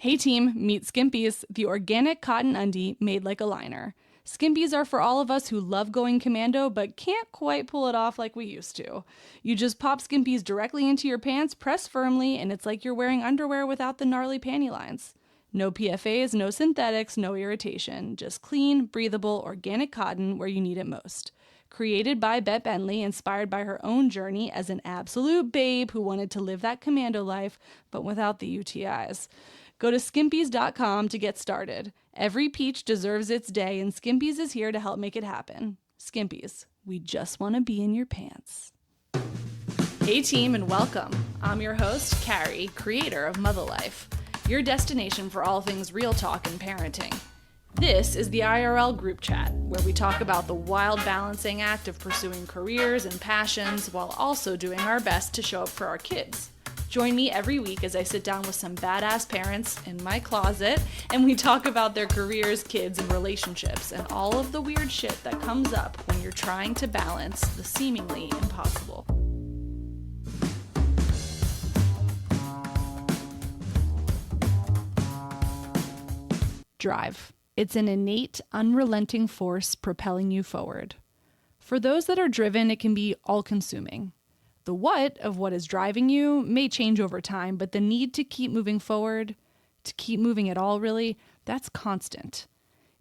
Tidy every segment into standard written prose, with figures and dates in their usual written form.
Hey team, meet Skimpies, the organic cotton undie made like a liner. Skimpies are for all of us who love going commando but can't quite pull it off like we used to. You just pop Skimpies directly into your pants, press firmly, and it's like you're wearing underwear without the gnarly panty lines. No PFAs, no synthetics, no irritation. Just clean, breathable, organic cotton where you need it most. Created by Bette Bentley, inspired by her own journey as an absolute babe who wanted to live that commando life, but without the UTIs. Go to skimpies.com to get started. Every peach deserves its day, and Skimpies is here to help make it happen. Skimpies, we just want to be in your pants. Hey team, and welcome. I'm your host, Carrie, creator of Mother Life, your destination for all things real talk and parenting. This is the IRL group chat, where we talk about the wild balancing act of pursuing careers and passions while also doing our best to show up for our kids. Join me every week as I sit down with some badass parents in my closet and we talk about their careers, kids, and relationships and all of the weird shit that comes up when you're trying to balance the seemingly impossible. Drive. It's an innate, unrelenting force propelling you forward. For those that are driven, it can be all-consuming. The what of what is driving you may change over time, but the need to keep moving forward, to keep moving at all really, that's constant.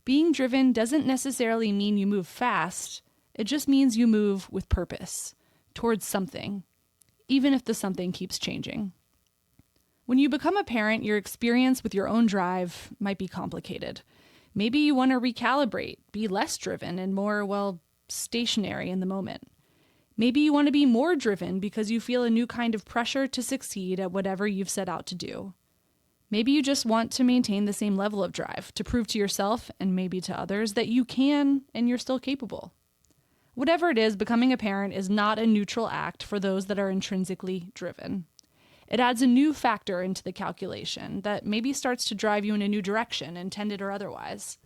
Being driven doesn't necessarily mean you move fast. It just means you move with purpose, towards something, even if the something keeps changing. When you become a parent, your experience with your own drive might be complicated. Maybe you want to recalibrate, be less driven and more, stationary in the moment. Maybe you want to be more driven because you feel a new kind of pressure to succeed at whatever you've set out to do. Maybe you just want to maintain the same level of drive to prove to yourself and maybe to others that you can and you're still capable. Whatever it is, becoming a parent is not a neutral act for those that are intrinsically driven. It adds a new factor into the calculation that maybe starts to drive you in a new direction, intended or otherwise.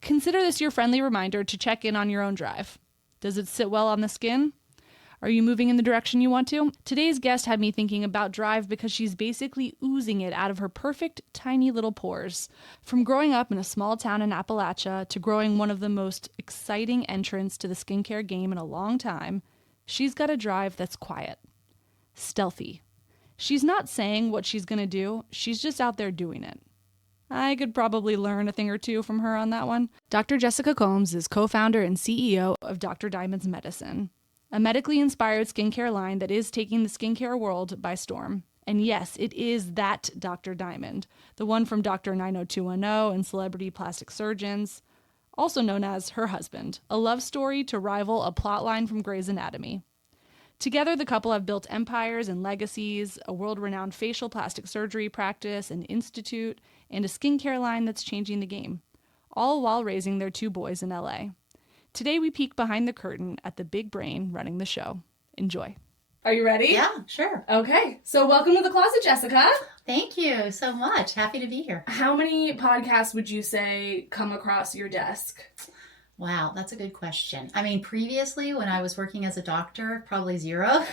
Consider this your friendly reminder to check in on your own drive. Does it sit well on the skin? Are you moving in the direction you want to? Today's guest had me thinking about drive because she's basically oozing it out of her perfect, tiny little pores. From growing up in a small town in Appalachia to growing one of the most exciting entrants to the skincare game in a long time, she's got a drive that's quiet, stealthy. She's not saying what she's going to do, she's just out there doing it. I could probably learn a thing or two from her on that one. Dr. Jessica Combs is co-founder and CEO of Dr. Diamond's Metacine, a medically inspired skincare line that is taking the skincare world by storm. And yes, it is that Dr. Diamond, the one from Dr. 90210 and Celebrity Plastic Surgeons, also known as her husband, a love story to rival a plotline from Grey's Anatomy. Together, the couple have built empires and legacies, a world-renowned facial plastic surgery practice, an institute, and a skincare line that's changing the game, all while raising their 2 boys in LA. Today, we peek behind the curtain at the big brain running the show. Enjoy. Are you ready? Yeah, sure. Okay, so welcome to the closet, Jessica. Thank you so much. Happy to be here. How many podcasts would you say come across your desk? Wow, that's a good question. I mean, previously when I was working as a doctor, probably 0.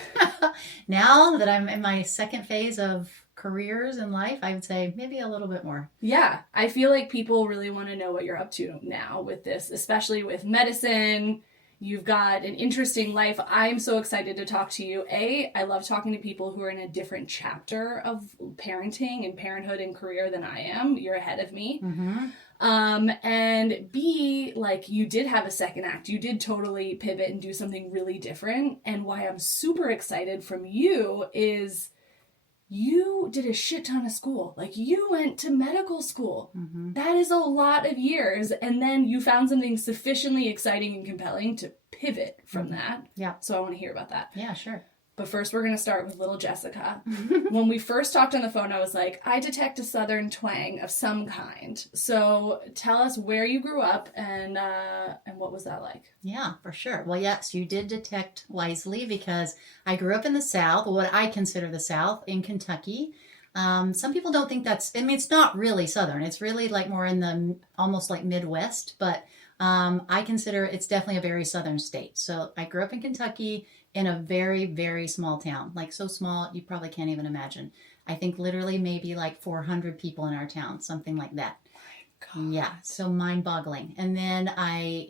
Now that I'm in my second phase of careers in life, I would say maybe a little bit more. Yeah, I feel like people really want to know what you're up to now with this, especially with medicine. You've got an interesting life. I'm so excited to talk to you. I love talking to people who are in a different chapter of parenting and parenthood and career than I am. You're ahead of me. Mm-hmm. And B, like, you did have a second act. You did totally pivot and do something really different. And why I'm super excited from you is you did a shit ton of school. Like, you went to medical school. Mm-hmm. That is a lot of years. And then you found something sufficiently exciting and compelling to pivot from that. Yeah. So I want to hear about that. Yeah, sure. But first, we're going to start with little Jessica. When we first talked on the phone, I was like, I detect a Southern twang of some kind. So tell us where you grew up and what was that like? Yeah, for sure. Well, yes, you did detect wisely because I grew up in the South, what I consider the South, in Kentucky. Some people don't think it's not really Southern. It's really like more in the almost like Midwest, but I consider it's definitely a very Southern state. So I grew up in Kentucky in a very, very small town, like so small you probably can't even imagine. I think literally maybe like 400 people in our town, something like that. God. Yeah, so mind-boggling. And then I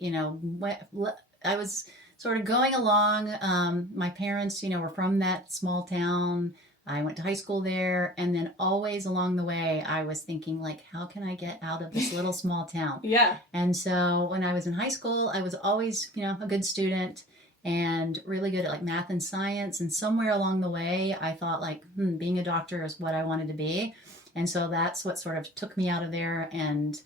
was sort of going along. My parents, were from that small town. I went to high school there, and then always along the way, I was thinking like, how can I get out of this little small town? Yeah. And so when I was in high school, I was always, a good student and really good at like math and science. And somewhere along the way, I thought like, being a doctor is what I wanted to be. And so that's what sort of took me out of there and,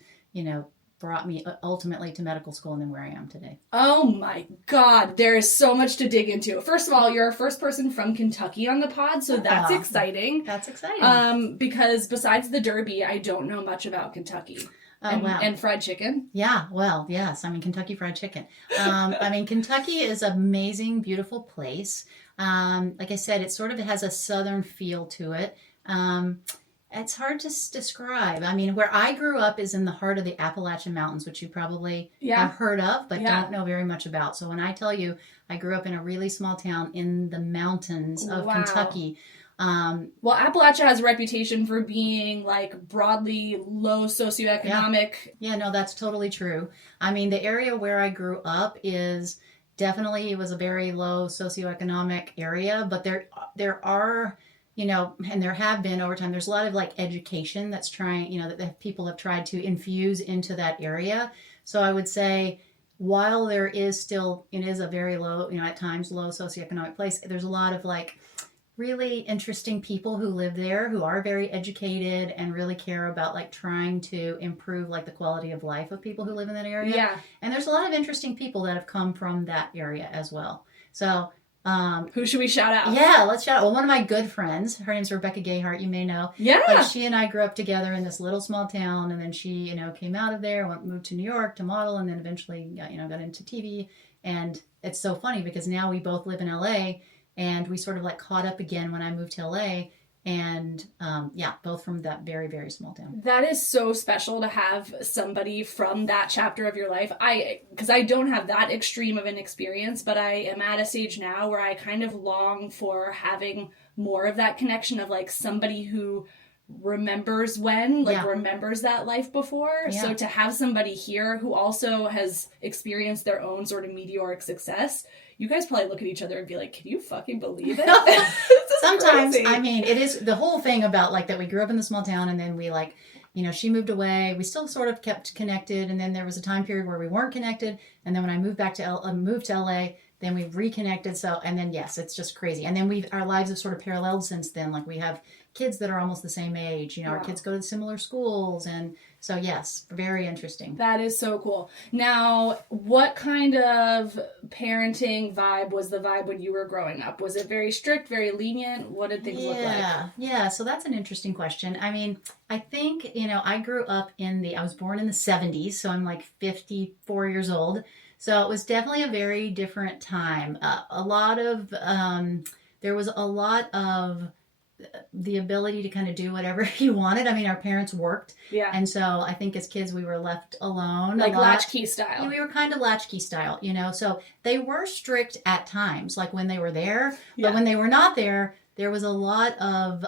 brought me ultimately to medical school and then where I am today. Oh my God, there is so much to dig into. First of all, you're our first person from Kentucky on the pod, so that's exciting. That's exciting. Because besides the Derby, I don't know much about Kentucky. Wow. And fried chicken. Yeah, well, yes. Kentucky Fried Chicken. Kentucky is an amazing, beautiful place. Like I said, it sort of has a southern feel to it. It's hard to describe. Where I grew up is in the heart of the Appalachian Mountains, which you probably have heard of, but don't know very much about. So when I tell you I grew up in a really small town in the mountains of Kentucky. Well, Appalachia has a reputation for being like broadly low socioeconomic. Yeah, no, that's totally true. The area where I grew up is definitely, it was a very low socioeconomic area, but there are, and there have been over time, there's a lot of like education that's trying, that people have tried to infuse into that area. So I would say, while there is still, it is a very low, at times low socioeconomic place, there's a lot of like really interesting people who live there who are very educated and really care about like trying to improve like the quality of life of people who live in that area. Yeah. And there's a lot of interesting people that have come from that area as well. So who should we shout out? Yeah, let's shout out. Well, one of my good friends, her name's Rebecca Gayhart, you may know. Yeah. Like she and I grew up together in this little small town, and then she, came out of there, moved to New York to model, and then eventually, got into TV. And it's so funny because now we both live in LA, and we sort of like caught up again when I moved to LA. And both from that very, very small town. That is so special to have somebody from that chapter of your life. Because I don't have that extreme of an experience, but I am at a stage now where I kind of long for having more of that connection of like somebody who remembers remembers that life before. Yeah. So to have somebody here who also has experienced their own sort of meteoric success, you guys probably look at each other and be like, can you fucking believe it? Sometimes, crazy. it is the whole thing about like that we grew up in the small town and then we like, she moved away. We still sort of kept connected. And then there was a time period where we weren't connected. And then when I moved back to moved to LA, then we reconnected. So, and then yes, it's just crazy. And then our lives have sort of paralleled since then. Like we have kids that are almost the same age, our kids go to similar schools. And so yes, very interesting. That is so cool. Now, what kind of parenting vibe was the vibe when you were growing up? Was it very strict, very lenient? What did things look like? Yeah, so that's an interesting question. I think, I grew up I was born in the 70s, so I'm like 54 years old. So it was definitely a very different time. There was a lot of the ability to kind of do whatever you wanted. Our parents worked. Yeah. And so I think as kids we were left alone. Like latchkey style. Yeah, we were kind of latchkey style, So they were strict at times, like when they were there. But when they were not there, there was a lot of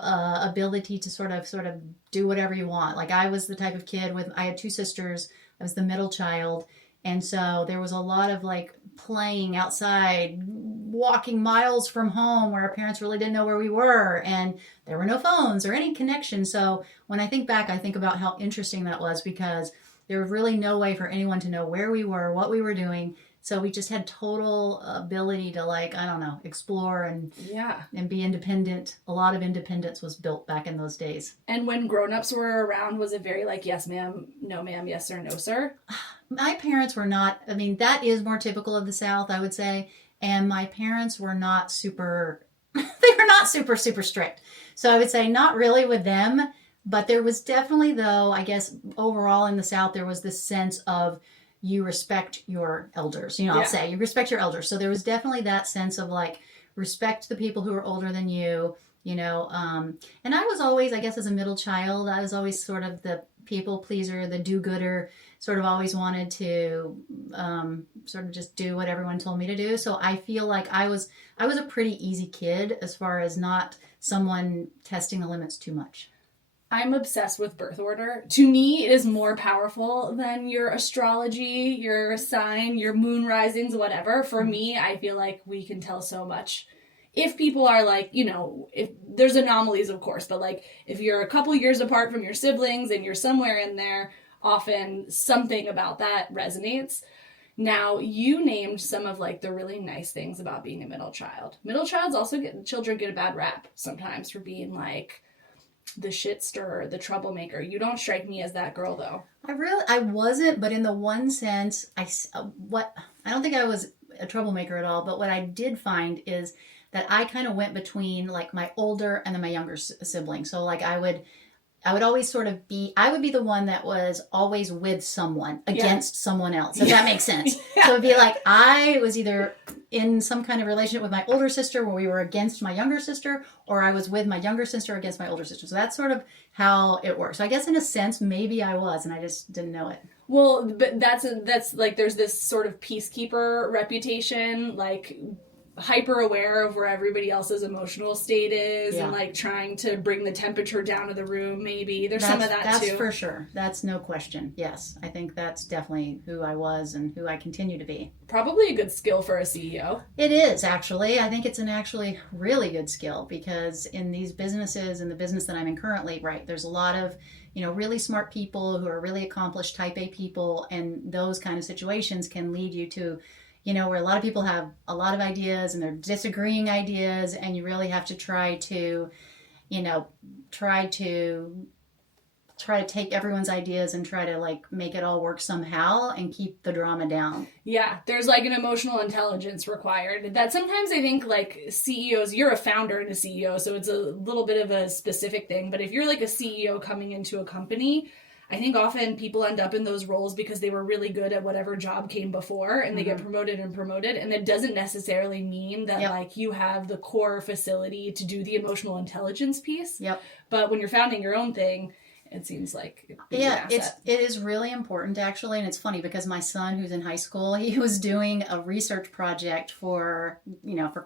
ability to sort of do whatever you want. Like I was the type of kid I had two sisters. I was the middle child. And so there was a lot of like playing outside, walking miles from home where our parents really didn't know where we were. And there were no phones or any connection. So when I think back, I think about how interesting that was because there was really no way for anyone to know where we were, what we were doing. So we just had total ability to explore and be independent. A lot of independence was built back in those days. And when grown-ups were around, was it very like, yes, ma'am, no, ma'am, yes, sir, no, sir? My parents were not, that is more typical of the South, I would say. And my parents were not super, they were not super, super strict. So I would say not really with them, but there was definitely though, I guess overall in the South, there was this sense of you respect your elders, I'll say you respect your elders. So there was definitely that sense of like, respect the people who are older than you, and I was always, I guess as a middle child, I was always sort of the people pleaser, the do-gooder, sort of always wanted to sort of just do what everyone told me to do. So I feel like I was a pretty easy kid as far as not someone testing the limits too much. I'm obsessed with birth order. To me, it is more powerful than your astrology, your sign, your moon risings, whatever. For me, I feel like we can tell so much. If people are like, if there's anomalies, of course, but like if you're a couple years apart from your siblings and you're somewhere in there, often something about that resonates. Now, you named some of like the really nice things about being a middle child. Children get a bad rap sometimes for being like the shit stirrer, the troublemaker. You don't strike me as that girl, though. I wasn't, but in the one sense, I don't think I was a troublemaker at all, but what I did find is that I kind of went between like my older and then my younger sibling. So like I would always I would be the one that was always with someone against someone else, if that makes sense. Yeah. So it'd be like I was either in some kind of relationship with my older sister where we were against my younger sister, or I was with my younger sister against my older sister. So that's sort of how it works. So I guess in a sense, maybe I was, and I just didn't know it. Well, but that's like there's this sort of peacekeeper reputation, like hyper aware of where everybody else's emotional state is and like trying to bring the temperature down of the room. Maybe there's some of that that's too. That's for sure. That's no question. Yes. I think that's definitely who I was and who I continue to be. Probably a good skill for a CEO. It is, actually. I think it's an actually really good skill because in these businesses, in the business that I'm in currently, right, there's a lot of really smart people who are really accomplished type A people, and those kind of situations can lead you to where a lot of people have a lot of ideas and they're disagreeing ideas, and you really have to try to take everyone's ideas and try to like make it all work somehow and keep the drama down. Yeah, there's like an emotional intelligence required that sometimes I think like CEOs, you're a founder and a CEO, so it's a little bit of a specific thing. But if you're like a CEO coming into a company, I think often people end up in those roles because they were really good at whatever job came before, and they get promoted. And it doesn't necessarily mean that like you have the core facility to do the emotional intelligence piece. Yep. But when you're founding your own thing, it seems like it is really important actually. And it's funny because my son, who's in high school, he was doing a research project for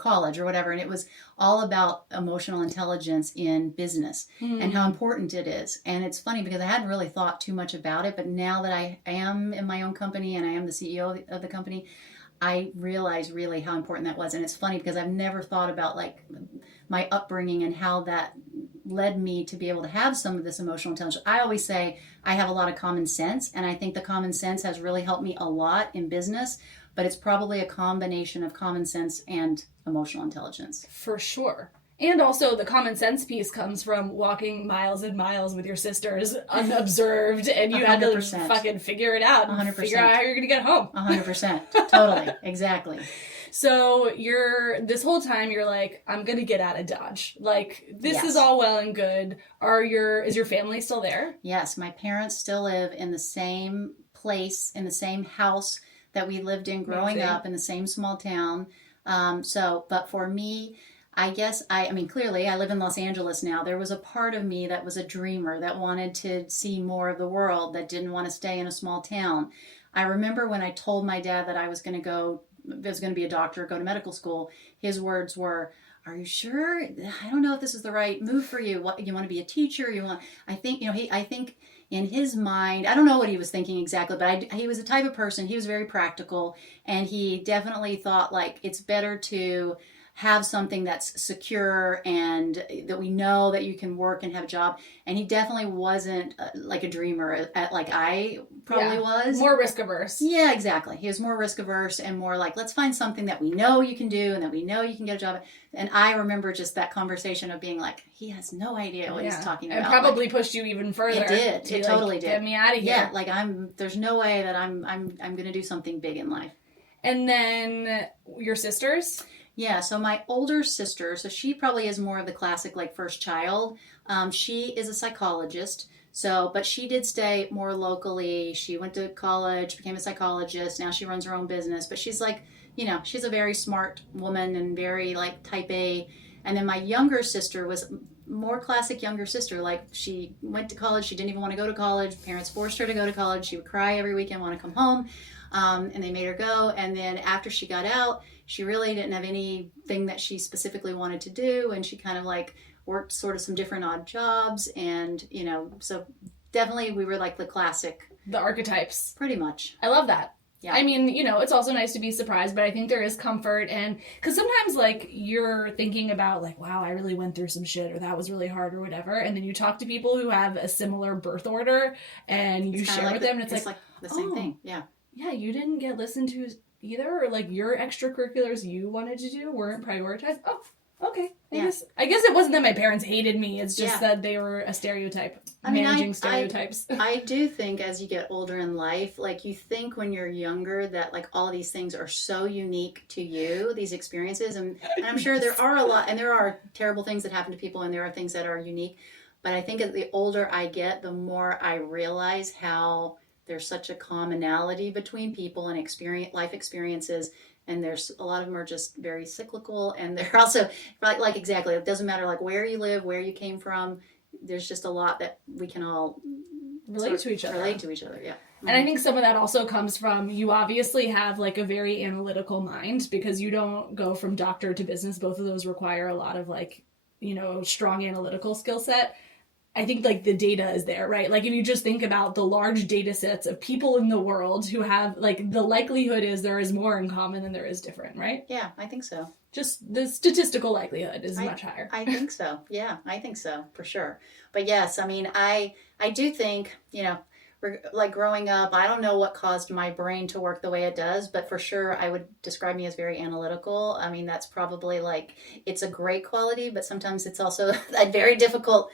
college or whatever, and it was all about emotional intelligence in business and how important it is. And it's funny because I hadn't really thought too much about it, but now that I am in my own company and I am the CEO of the company, I realize really how important that was. And it's funny because I've never thought about like my upbringing and how that led me to be able to have some of this emotional intelligence. I always say I have a lot of common sense, and I think the common sense has really helped me a lot in business, but it's probably a combination of common sense and emotional intelligence. For sure. And also the common sense piece comes from walking miles and miles with your sisters unobserved, and you 100%. Had to fucking figure it out. 100%. Figure out how you're going to get home. 100%. Totally. Exactly. So this whole time you're like, I'm going to get out of Dodge. Like, this is all well and good. Is your family still there? Yes. My parents still live in the same place, in the same house that we lived in growing up, in the same small town. But for me, I guess, clearly I live in Los Angeles now. There was a part of me that was a dreamer that wanted to see more of the world, that didn't want to stay in a small town. I remember when I told my dad that I was going to be a doctor, go to medical school, his words were, "Are you sure? I don't know if this is the right move for you. What, you want to be a teacher? I think in his mind, I don't know what he was thinking exactly, but he was the type of person, he was very practical, and he definitely thought like it's better to have something that's secure and that we know that you can work and have a job. And he definitely wasn't like a dreamer like I probably was. More risk averse. Yeah, exactly. He was more risk averse and more like, let's find something that we know you can do and that we know you can get a job. And I remember just that conversation of being like, he has no idea what he's talking about. And probably pushed you even further. It did. It totally did. Get me out of here. Yeah, like there's no way that I'm going to do something big in life. And then your sisters? Yeah, so my older sister, so she probably is more of the classic like first child. She is a psychologist, but she did stay more locally. She went to college, became a psychologist. Now she runs her own business, but she's like, she's a very smart woman and very like type A. And then my younger sister was more classic younger sister. Like she went to college. She didn't even want to go to college. Parents forced her to go to college. She would cry every weekend, want to come home. And they made her go. And then after she got out, she really didn't have anything that she specifically wanted to do. And she kind of like worked sort of some different odd jobs. And, so definitely we were like the classic. The archetypes. Pretty much. I love that. Yeah. I mean, it's also nice to be surprised, but I think there is comfort. And because sometimes, like, you're thinking about, like, wow, I really went through some shit, or that was really hard, or whatever. And then you talk to people who have a similar birth order, and you share with them, and it's like the same thing. Yeah. Yeah, you didn't get listened to either, or like your extracurriculars you wanted to do weren't prioritized. Oh, okay. I guess it wasn't that my parents hated me. It's just that they were a stereotype. Managing stereotypes. I do think as you get older in life, like you think when you're younger that like all of these things are so unique to you, these experiences. And I'm sure there are a lot, and there are terrible things that happen to people, and there are things that are unique. But I think as the older I get, the more I realize how there's such a commonality between people and life experiences. And there's a lot of them are just very cyclical, and they're also like exactly, it doesn't matter like where you live, where you came from. There's just a lot that we can all relate to each other. Yeah. And I think some of that also comes from, you obviously have like a very analytical mind, because you don't go from doctor to business. Both of those require a lot of like, strong analytical skill set. I think like the data is there, right? Like if you just think about the large data sets of people in the world who have like, the likelihood is there is more in common than there is different, right? Yeah, I think so. Just the statistical likelihood is much higher. I think so. Yeah, I think so for sure. But yes, I mean, I do think, like growing up, I don't know what caused my brain to work the way it does, but for sure I would describe me as very analytical. I mean, that's probably like, it's a great quality, but sometimes it's also a very difficult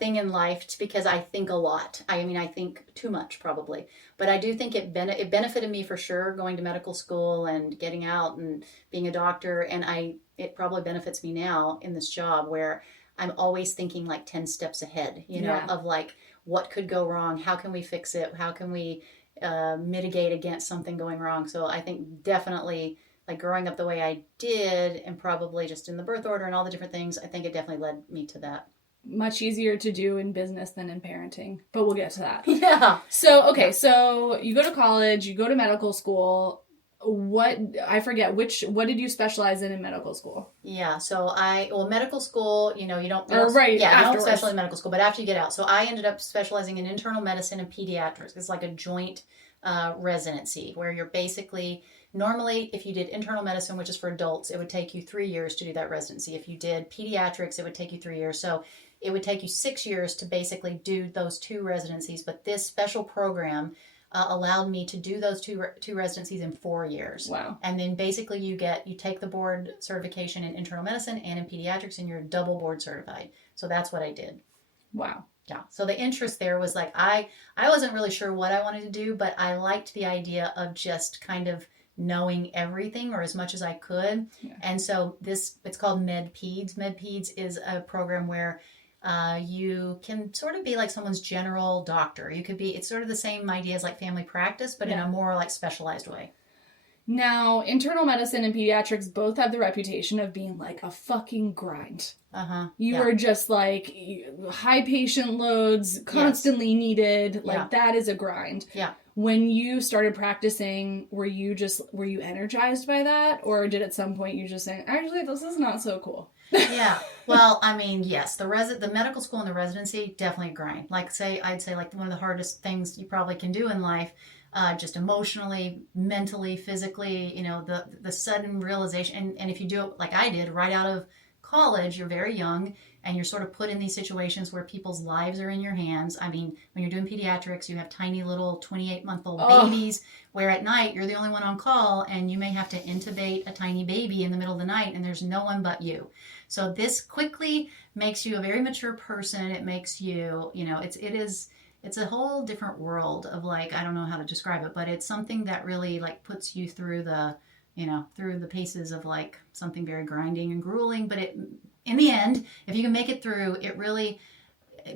thing in life because I think a lot. I mean, I think too much probably, but I do think it benefited me for sure going to medical school and getting out and being a doctor. And it probably benefits me now in this job where I'm always thinking like 10 steps ahead, of like, what could go wrong? How can we fix it? How can we mitigate against something going wrong? So I think definitely like growing up the way I did, and probably just in the birth order and all the different things, I think it definitely led me to that. Much easier to do in business than in parenting, but we'll get to that. Yeah. So, okay, so you go to college, you go to medical school. What did you specialize in medical school? Yeah, so medical school, you don't, you don't specialize in medical school, but after you get out. So I ended up specializing in internal medicine and pediatrics. It's like a joint residency where you're basically, normally if you did internal medicine, which is for adults, it would take you 3 years to do that residency. If you did pediatrics, it would take you 3 years. So it would take you 6 years to basically do those two residencies. But this special program allowed me to do those two residencies in 4 years. Wow. And then basically you take the board certification in internal medicine and in pediatrics, and you're double board certified. So that's what I did. Wow. Yeah. So the interest there was like, I wasn't really sure what I wanted to do, but I liked the idea of just kind of knowing everything, or as much as I could. Yeah. And so it's called MedPeds. MedPeds is a program where you can sort of be like someone's general doctor. It's sort of the same idea as like family practice, but in a more like specialized way. Now, internal medicine and pediatrics both have the reputation of being like a fucking grind. Uh-huh. You are just like high patient loads, constantly needed. Like that is a grind. Yeah. When you started practicing, were you energized by that? Or did at some point you just say, actually, this is not so cool? Yeah. Well, I mean, yes, the medical school and the residency, definitely a grind. I'd say like one of the hardest things you probably can do in life, just emotionally, mentally, physically, the sudden realization. And if you do it like I did right out of college, you're very young, and you're sort of put in these situations where people's lives are in your hands. I mean, when you're doing pediatrics, you have tiny little 28-month-old babies where at night you're the only one on call, and you may have to intubate a tiny baby in the middle of the night, and there's no one but you. So this quickly makes you a very mature person. It makes you, it's a whole different world of like, I don't know how to describe it, but it's something that really like puts you through through the paces of like something very grinding and grueling. But in the end, if you can make it through, it really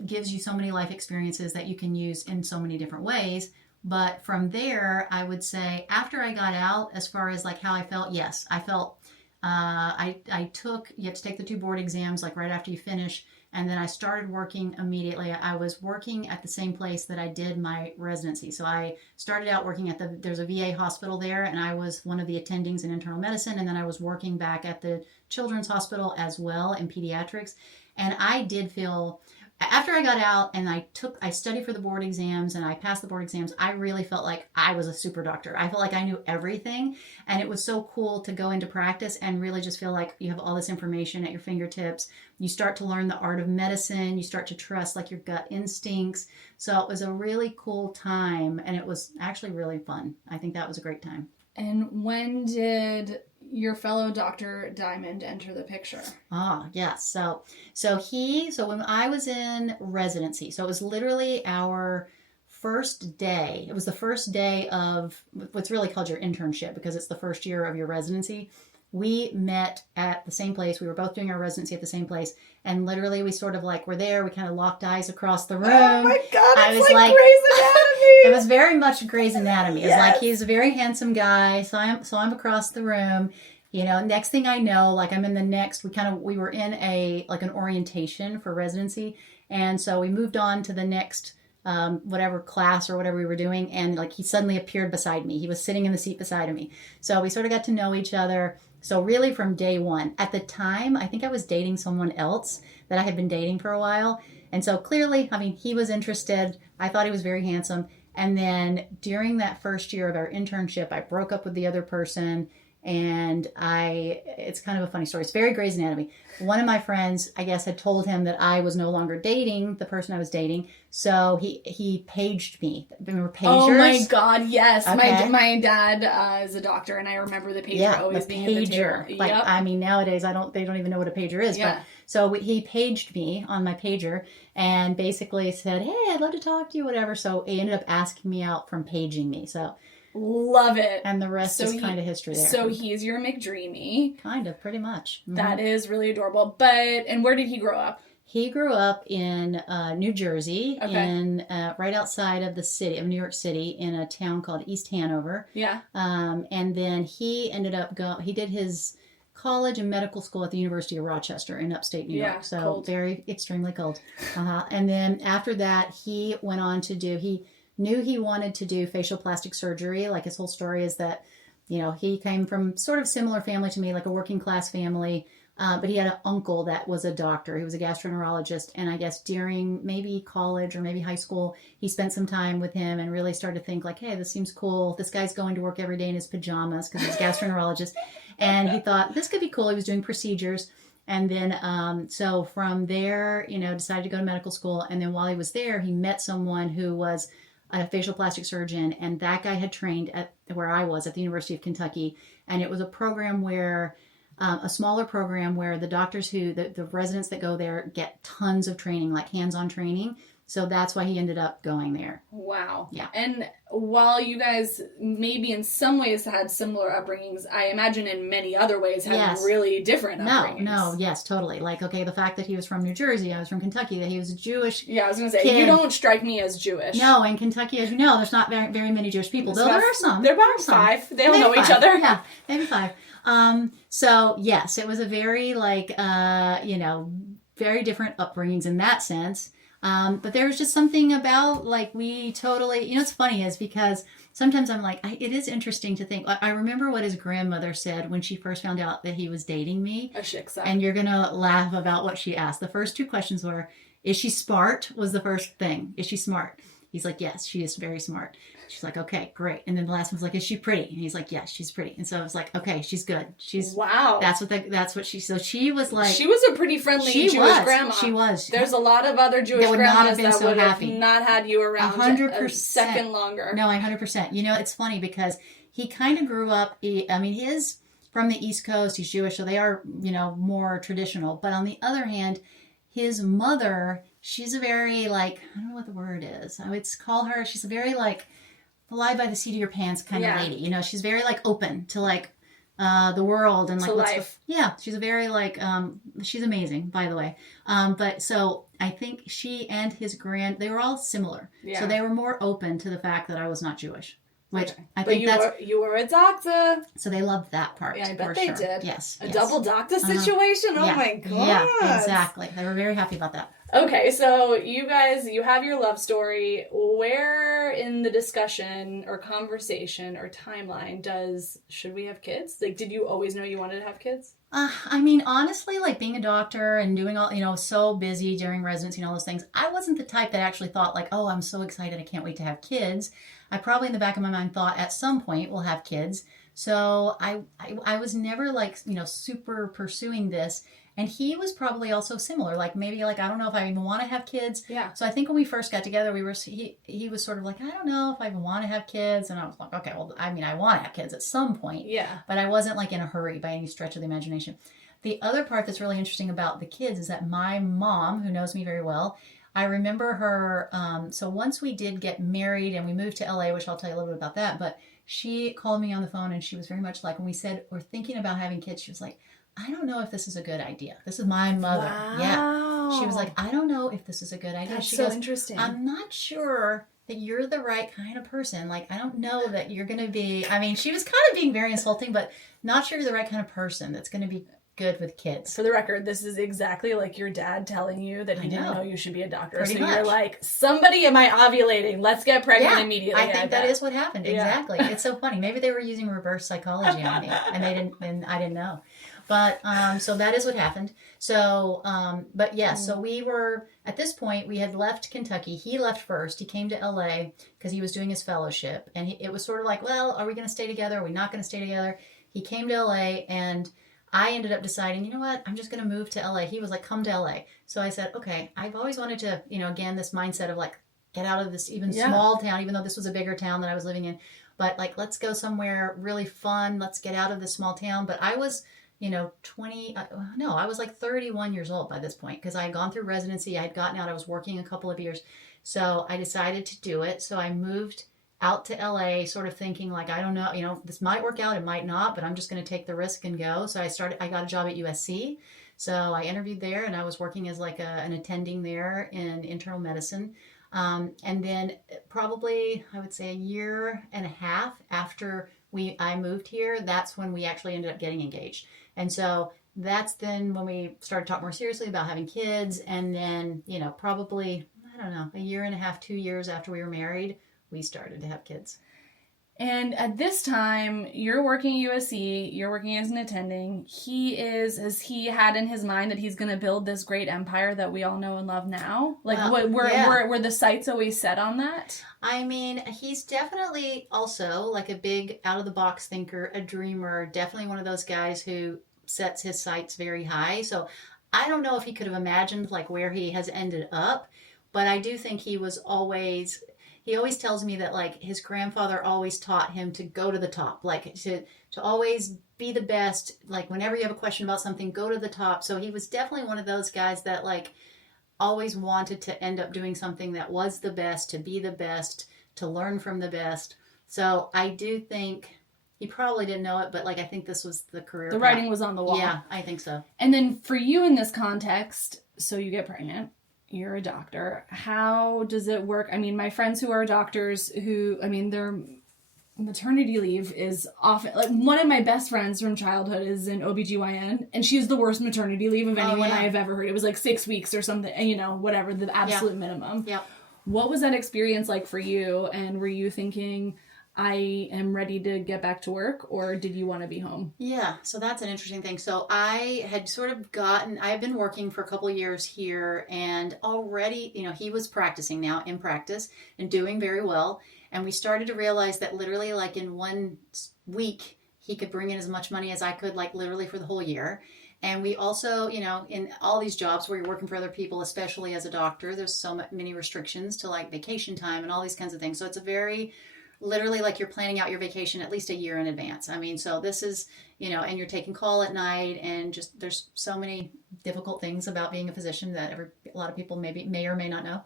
gives you so many life experiences that you can use in so many different ways. But from there, I would say after I got out, as far as like how I felt, yes, I felt, you have to take the 2 board exams like right after you finish. And then I started working immediately. I was working at the same place that I did my residency. So I started out working there's a VA hospital there, and I was one of the attendings in internal medicine. And then I was working back at the Children's Hospital as well in pediatrics. And I did feel, after I got out and I studied for the board exams and I passed the board exams, I really felt like I was a super doctor. I felt like I knew everything. And it was so cool to go into practice and really just feel like you have all this information at your fingertips. You start to learn the art of medicine. You start to trust like your gut instincts. So it was a really cool time, and it was actually really fun. I think that was a great time. And when did your fellow Dr. Diamond enter the picture? Yes. So when I was in residency, so it was literally our first day. It was the first day of what's really called your internship, because it's the first year of your residency. We met at the same place. We were both doing our residency at the same place. And literally we sort of like were there. We kind of locked eyes across the room. Oh my God, I was like Grey's Anatomy. It was very much Grey's Anatomy. It's Yes. like he's a very handsome guy. So I'm across the room. You know, next thing I know, like I'm in the next, we were in an orientation for residency. And so we moved on to the next whatever class or whatever we were doing. And like he suddenly appeared beside me. He was sitting in the seat beside of me. So we sort of got to know each other. So really from day one, at the time, I think I was dating someone else that I had been dating for a while. And so clearly, I mean, he was interested. I thought he was very handsome. And then during that first year of our internship, I broke up with the other person. And it's kind of a funny story. It's very Grey's Anatomy. One of my friends, I guess, had told him that I was no longer dating the person I was dating. So he paged me. Remember pagers? Oh my God, yes. Okay. My dad is a doctor, and I remember the pager always being in the table. Like, Yep. I mean, nowadays they don't even know what a pager is. Yeah. But so he paged me on my pager and basically said, "Hey, I'd love to talk to you," whatever. So he ended up asking me out from paging me. So love it. and the rest is kind of history there. So he's your McDreamy. Kind of, pretty much. Mm-hmm. That is really adorable. And where did he grow up? He grew up in New Jersey, Okay. right outside of the city of New York City, in a town called East Hanover. Yeah. And then he ended up he did his college and medical school at the University of Rochester in upstate New York. So cold. very extremely cold. And then after that, he went on to he knew he wanted to do facial plastic surgery. Like his whole story is that, you know, he came from sort of similar family to me, like a working class family. But he had an uncle that was a doctor. He was a gastroenterologist. And I guess during maybe college or maybe high school, he spent some time with him and really started to think like, hey, this seems cool. This guy's going to work every day in his pajamas because he's a gastroenterologist. And he thought this could be cool. He was doing procedures. And then, so from there, you know, decided to go to medical school. And then while he was there, he met someone who was a facial plastic surgeon. And that guy had trained at where I was at the University of Kentucky. And it was a program where a smaller program where the doctors the residents that go there get tons of training, like hands-on training. So that's why he ended up going there. Wow. Yeah. And while you guys maybe in some ways had similar upbringings, I imagine in many other ways had really different upbringings. Yes, totally. Like, okay, the fact that he was from New Jersey, I was from Kentucky, that he was a Jewish Yeah, I was going to say, kid. you don't strike me as Jewish. No, in Kentucky, as you know, there's not very, very many Jewish people. Though there are some. There are about 5. They don't know each other. Yeah, maybe 5. So yes, it was a very very different upbringings in that sense. But there was just something about like we totally, it's funny is because sometimes I'm like, it is interesting to think. I remember what his grandmother said when she first found out that he was dating me. A shiksa. And you're going to laugh about what she asked. The first 2 questions were, is she smart? Was the first thing. Is she smart? He's like, yes, she is very smart. She's like, okay, great. And then the last one's like, is she pretty? And he's like, yes, she's pretty. And so I was like, okay, she's good. Wow. That's what she, so she was like. She was a pretty friendly Jewish grandma. She was. There's a lot of other Jewish grandmas that would have not had you around 100%. a second longer. No, 100%. It's funny because he kind of grew up, his from the East Coast, he's Jewish, so they are, more traditional. But on the other hand, his mother, she's a very like, I don't know what the word is. I would call her, she's a very like, fly by the seat of your pants kind of lady. She's very like open to like the world and like life. She's a very like she's amazing, by the way. But so I think she and his they were all similar. Yeah. So they were more open to the fact that I was not Jewish. Which I but think you were a doctor. So they loved that part. Yeah, I bet they did. Yes. A double doctor situation? Oh my God. Yeah, exactly. They were very happy about that. Okay, so you guys, you have your love story. Where in the discussion or conversation or timeline should we have kids? Like, did you always know you wanted to have kids? I mean, honestly, like being a doctor and doing all, so busy during residency and all those things, I wasn't the type that actually thought like, oh, I'm so excited, I can't wait to have kids. I probably in the back of my mind thought at some point we'll have kids. So I was never like, super pursuing this. And he was probably also similar, like maybe like, I don't know if I even want to have kids. Yeah. So I think when we first got together, he was sort of like, I don't know if I even want to have kids. And I was like, okay, well, I mean, I want to have kids at some point. Yeah. But I wasn't like in a hurry by any stretch of the imagination. The other part that's really interesting about the kids is that my mom, who knows me very well, I remember her. So once we did get married and we moved to LA, which I'll tell you a little bit about that, but she called me on the phone and she was very much like, when we said we're thinking about having kids, she was like, I don't know if this is a good idea. This is my mother. Wow. Yeah. She was like, I don't know if this is a good idea. That's she so goes, interesting. I'm not sure that you're the right kind of person. Like, I don't know that you're going to be, I mean, she was kind of being very insulting, but not sure you're the right kind of person that's going to be good with kids. For the record, this is exactly like your dad telling you that he didn't know you should be a doctor. Pretty so much. You're like, somebody, am I ovulating? Let's get pregnant immediately. I think that is what happened. Yeah. Exactly. It's so funny. Maybe they were using reverse psychology on me and I didn't know. But so that is what happened. So, but yeah, so we were, at this point, we had left Kentucky. He left first. He came to LA because he was doing his fellowship. And it was sort of like, well, are we going to stay together? Are we not going to stay together? He came to LA and I ended up deciding, you know what, I'm just going to move to LA. He was like, come to LA. So I said, okay, I've always wanted to, again, this mindset of like, get out of this even small town, even though this was a bigger town that I was living in. But like, let's go somewhere really fun. Let's get out of this small town. But I was, 20, no, I was like 31 years old by this point because I had gone through residency. I had gotten out. I was working a couple of years. So I decided to do it. So I moved out to LA sort of thinking like, I don't know, this might work out, it might not, but I'm just going to take the risk and go. So I got a job at USC. So I interviewed there and I was working as like an attending there in internal medicine. And then probably, I would say a year and a half after I moved here, that's when we actually ended up getting engaged. And so that's then when we started talking more seriously about having kids. And then, probably, I don't know, a year and a half, 2 years after we were married, we started to have kids. And at this time, you're working at USC, you're working as an attending. Has he had in his mind that he's going to build this great empire that we all know and love now? Like, were the sights always set on that? I mean, he's definitely also like a big out-of-the-box thinker, a dreamer, definitely one of those guys who sets his sights very high. So I don't know if he could have imagined like where he has ended up, but I do think he always tells me that like his grandfather always taught him to go to the top, like to always be the best. Like whenever you have a question about something, go to the top. So he was definitely one of those guys that like always wanted to end up doing something that was the best, to be the best, to learn from the best. So I do think he probably didn't know it, but like I think this was the career. The writing was on the wall. Yeah, I think so. And then for you in this context, so you get pregnant. You're a doctor. How does it work? I mean, my friends who are doctors their maternity leave is often, like one of my best friends from childhood is an OBGYN and she has the worst maternity leave of anyone I have ever heard. It was like 6 weeks or something, and whatever, the absolute minimum. Yeah. What was that experience like for you? And were you thinking, I am ready to get back to work, or did you want to be home? Yeah, so that's an interesting thing. So I had I've been working for a couple of years here and already, he was practicing now in practice and doing very well. And we started to realize that literally like in 1 week, he could bring in as much money as I could, like literally for the whole year. And we also, in all these jobs where you're working for other people, especially as a doctor, there's so many restrictions to like vacation time and all these kinds of things. So it's a very literally like you're planning out your vacation at least a year in advance. I mean, so this is, and you're taking call at night and just there's so many difficult things about being a physician that a lot of people may or may not know.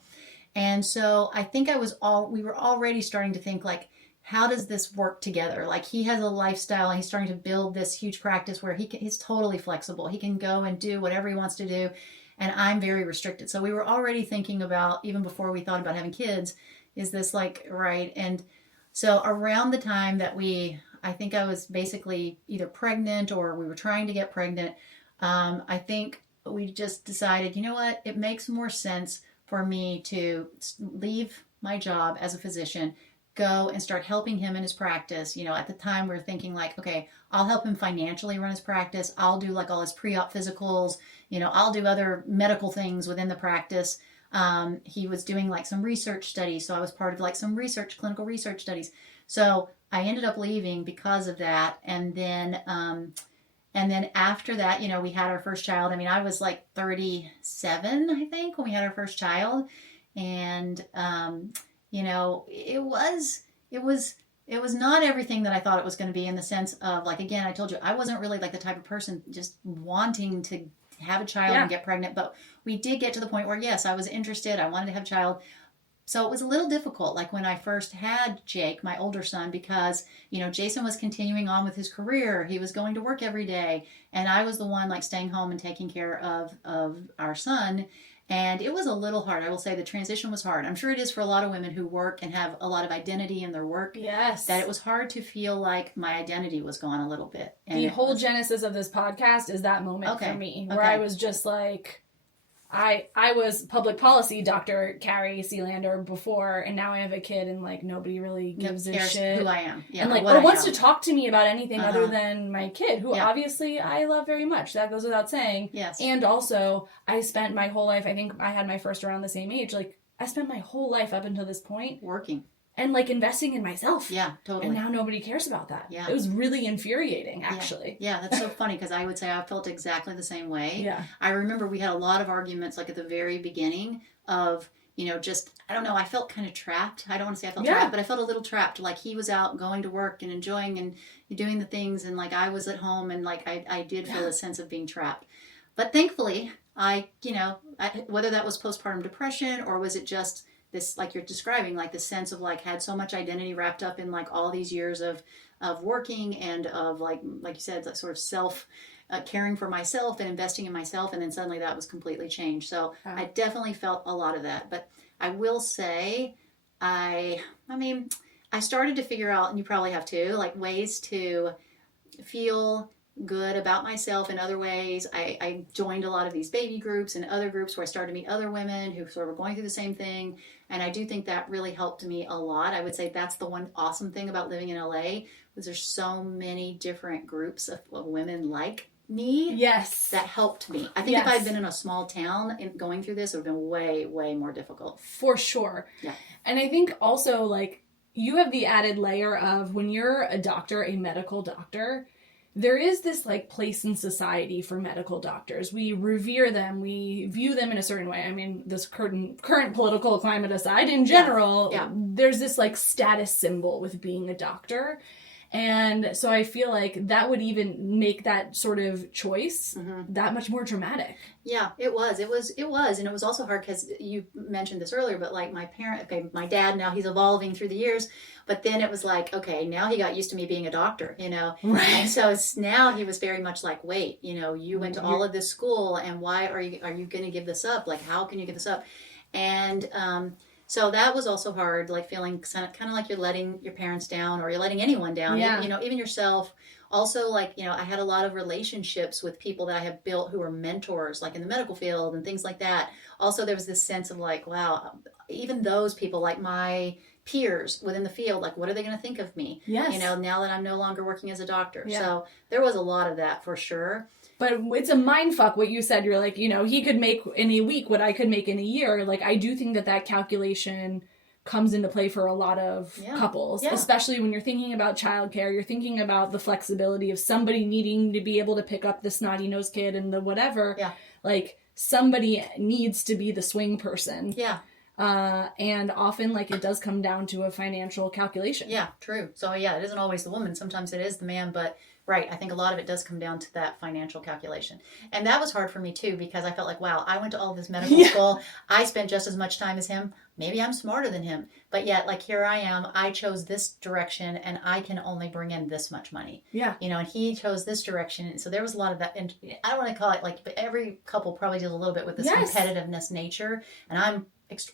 And so I think we were already starting to think like, how does this work together? Like he has a lifestyle and he's starting to build this huge practice where he's totally flexible. He can go and do whatever he wants to do. And I'm very restricted. So we were already thinking about, even before we thought about having kids, is this like, right? And so around the time that I think I was basically either pregnant or we were trying to get pregnant, I think we just decided, you know what, it makes more sense for me to leave my job as a physician, go and start helping him in his practice. At the time we are thinking like, okay, I'll help him financially run his practice. I'll do like all his pre-op physicals. I'll do other medical things within the practice. He was doing like some research studies. So I was part of like some clinical research studies. So I ended up leaving because of that. And then after that, we had our first child. I mean, I was like 37, I think, when we had our first child. And, it was not everything that I thought it was going to be, in the sense of, like, again, I told you, I wasn't really like the type of person just wanting to have a child and get pregnant. But we did get to the point where, yes, I was interested. I wanted to have a child. So it was a little difficult, like when I first had Jake, my older son, because, Jason was continuing on with his career. He was going to work every day. And I was the one like staying home and taking care of our son. And it was a little hard. I will say the transition was hard. I'm sure it is for a lot of women who work and have a lot of identity in their work. Yes. That it was hard to feel like my identity was gone a little bit. And the whole genesis of this podcast is that moment for me, where I was just like, I was public policy Dr. Carrie Sealander before, and now I have a kid, and like nobody really gives a shit who I am. Yeah, and like or wants to talk to me about anything other than my kid, who obviously I love very much. That goes without saying. Yes. And also, I spent my whole life, I think I had my first around the same age, like I spent my whole life up until this point working. And like investing in myself. Yeah, totally. And now nobody cares about that. Yeah. It was really infuriating, actually. Yeah, that's so funny, because I would say I felt exactly the same way. Yeah. I remember we had a lot of arguments like at the very beginning of, just, I don't know, I felt kind of trapped. I don't want to say I felt trapped, but I felt a little trapped. Like he was out going to work and enjoying and doing the things, and like I was at home, and like I did feel a sense of being trapped. But thankfully, whether that was postpartum depression or was it just this, like you're describing, like the sense of like had so much identity wrapped up in like all these years of working and of like you said, that sort of self caring for myself and investing in myself, and then suddenly that was completely changed. So I definitely felt a lot of that. But I will say, I started to figure out, and you probably have too, like ways to feel good about myself in other ways. I joined a lot of these baby groups and other groups where I started to meet other women who sort of were going through the same thing. And I do think that really helped me a lot. I would say that's the one awesome thing about living in LA, was there's so many different groups of women like me. Yes. That helped me. I think if I had been in a small town and going through this, it would have been way, way more difficult. For sure. Yeah. And I think also, like, you have the added layer of when you're a doctor, a medical doctor, there is this like place in society for medical doctors. We revere them. We view them in a certain way. I mean, this current political climate aside, in general, there's this like status symbol with being a doctor. And so I feel like that would even make that sort of choice that much more dramatic. Yeah, it was. And it was also hard because you mentioned this earlier, but like my dad, now he's evolving through the years, but then it was like, okay, now he got used to me being a doctor, Right. And so now he was very much like, wait, you went to all of this school, and why are you going to give this up? Like, how can you give this up? And, so that was also hard, like feeling kind of like you're letting your parents down, or you're letting anyone down, even yourself. Also, like, I had a lot of relationships with people that I have built who were mentors, like in the medical field and things like that. Also, there was this sense of like, wow, even those people, like my peers within the field, like, what are they going to think of me? Yes. Now that I'm no longer working as a doctor. Yeah. So there was a lot of that for sure. But it's a mind fuck what you said. You're like, he could make in a week what I could make in a year. Like, I do think that calculation comes into play for a lot of couples, especially when you're thinking about childcare. You're thinking about the flexibility of somebody needing to be able to pick up the snotty nosed kid and the whatever. Yeah. Like, somebody needs to be the swing person. Yeah. And often, like, it does come down to a financial calculation. Yeah, true. So, it isn't always the woman. Sometimes it is the man, but right, I think a lot of it does come down to that financial calculation. And that was hard for me, too, because I felt like, wow, I went to all this medical school. I spent just as much time as him. Maybe I'm smarter than him. But yet, like, here I am. I chose this direction, and I can only bring in this much money. Yeah. And he chose this direction. And so there was a lot of that. And I don't want to call it, like, but every couple probably deals a little bit with this competitiveness nature. And I'm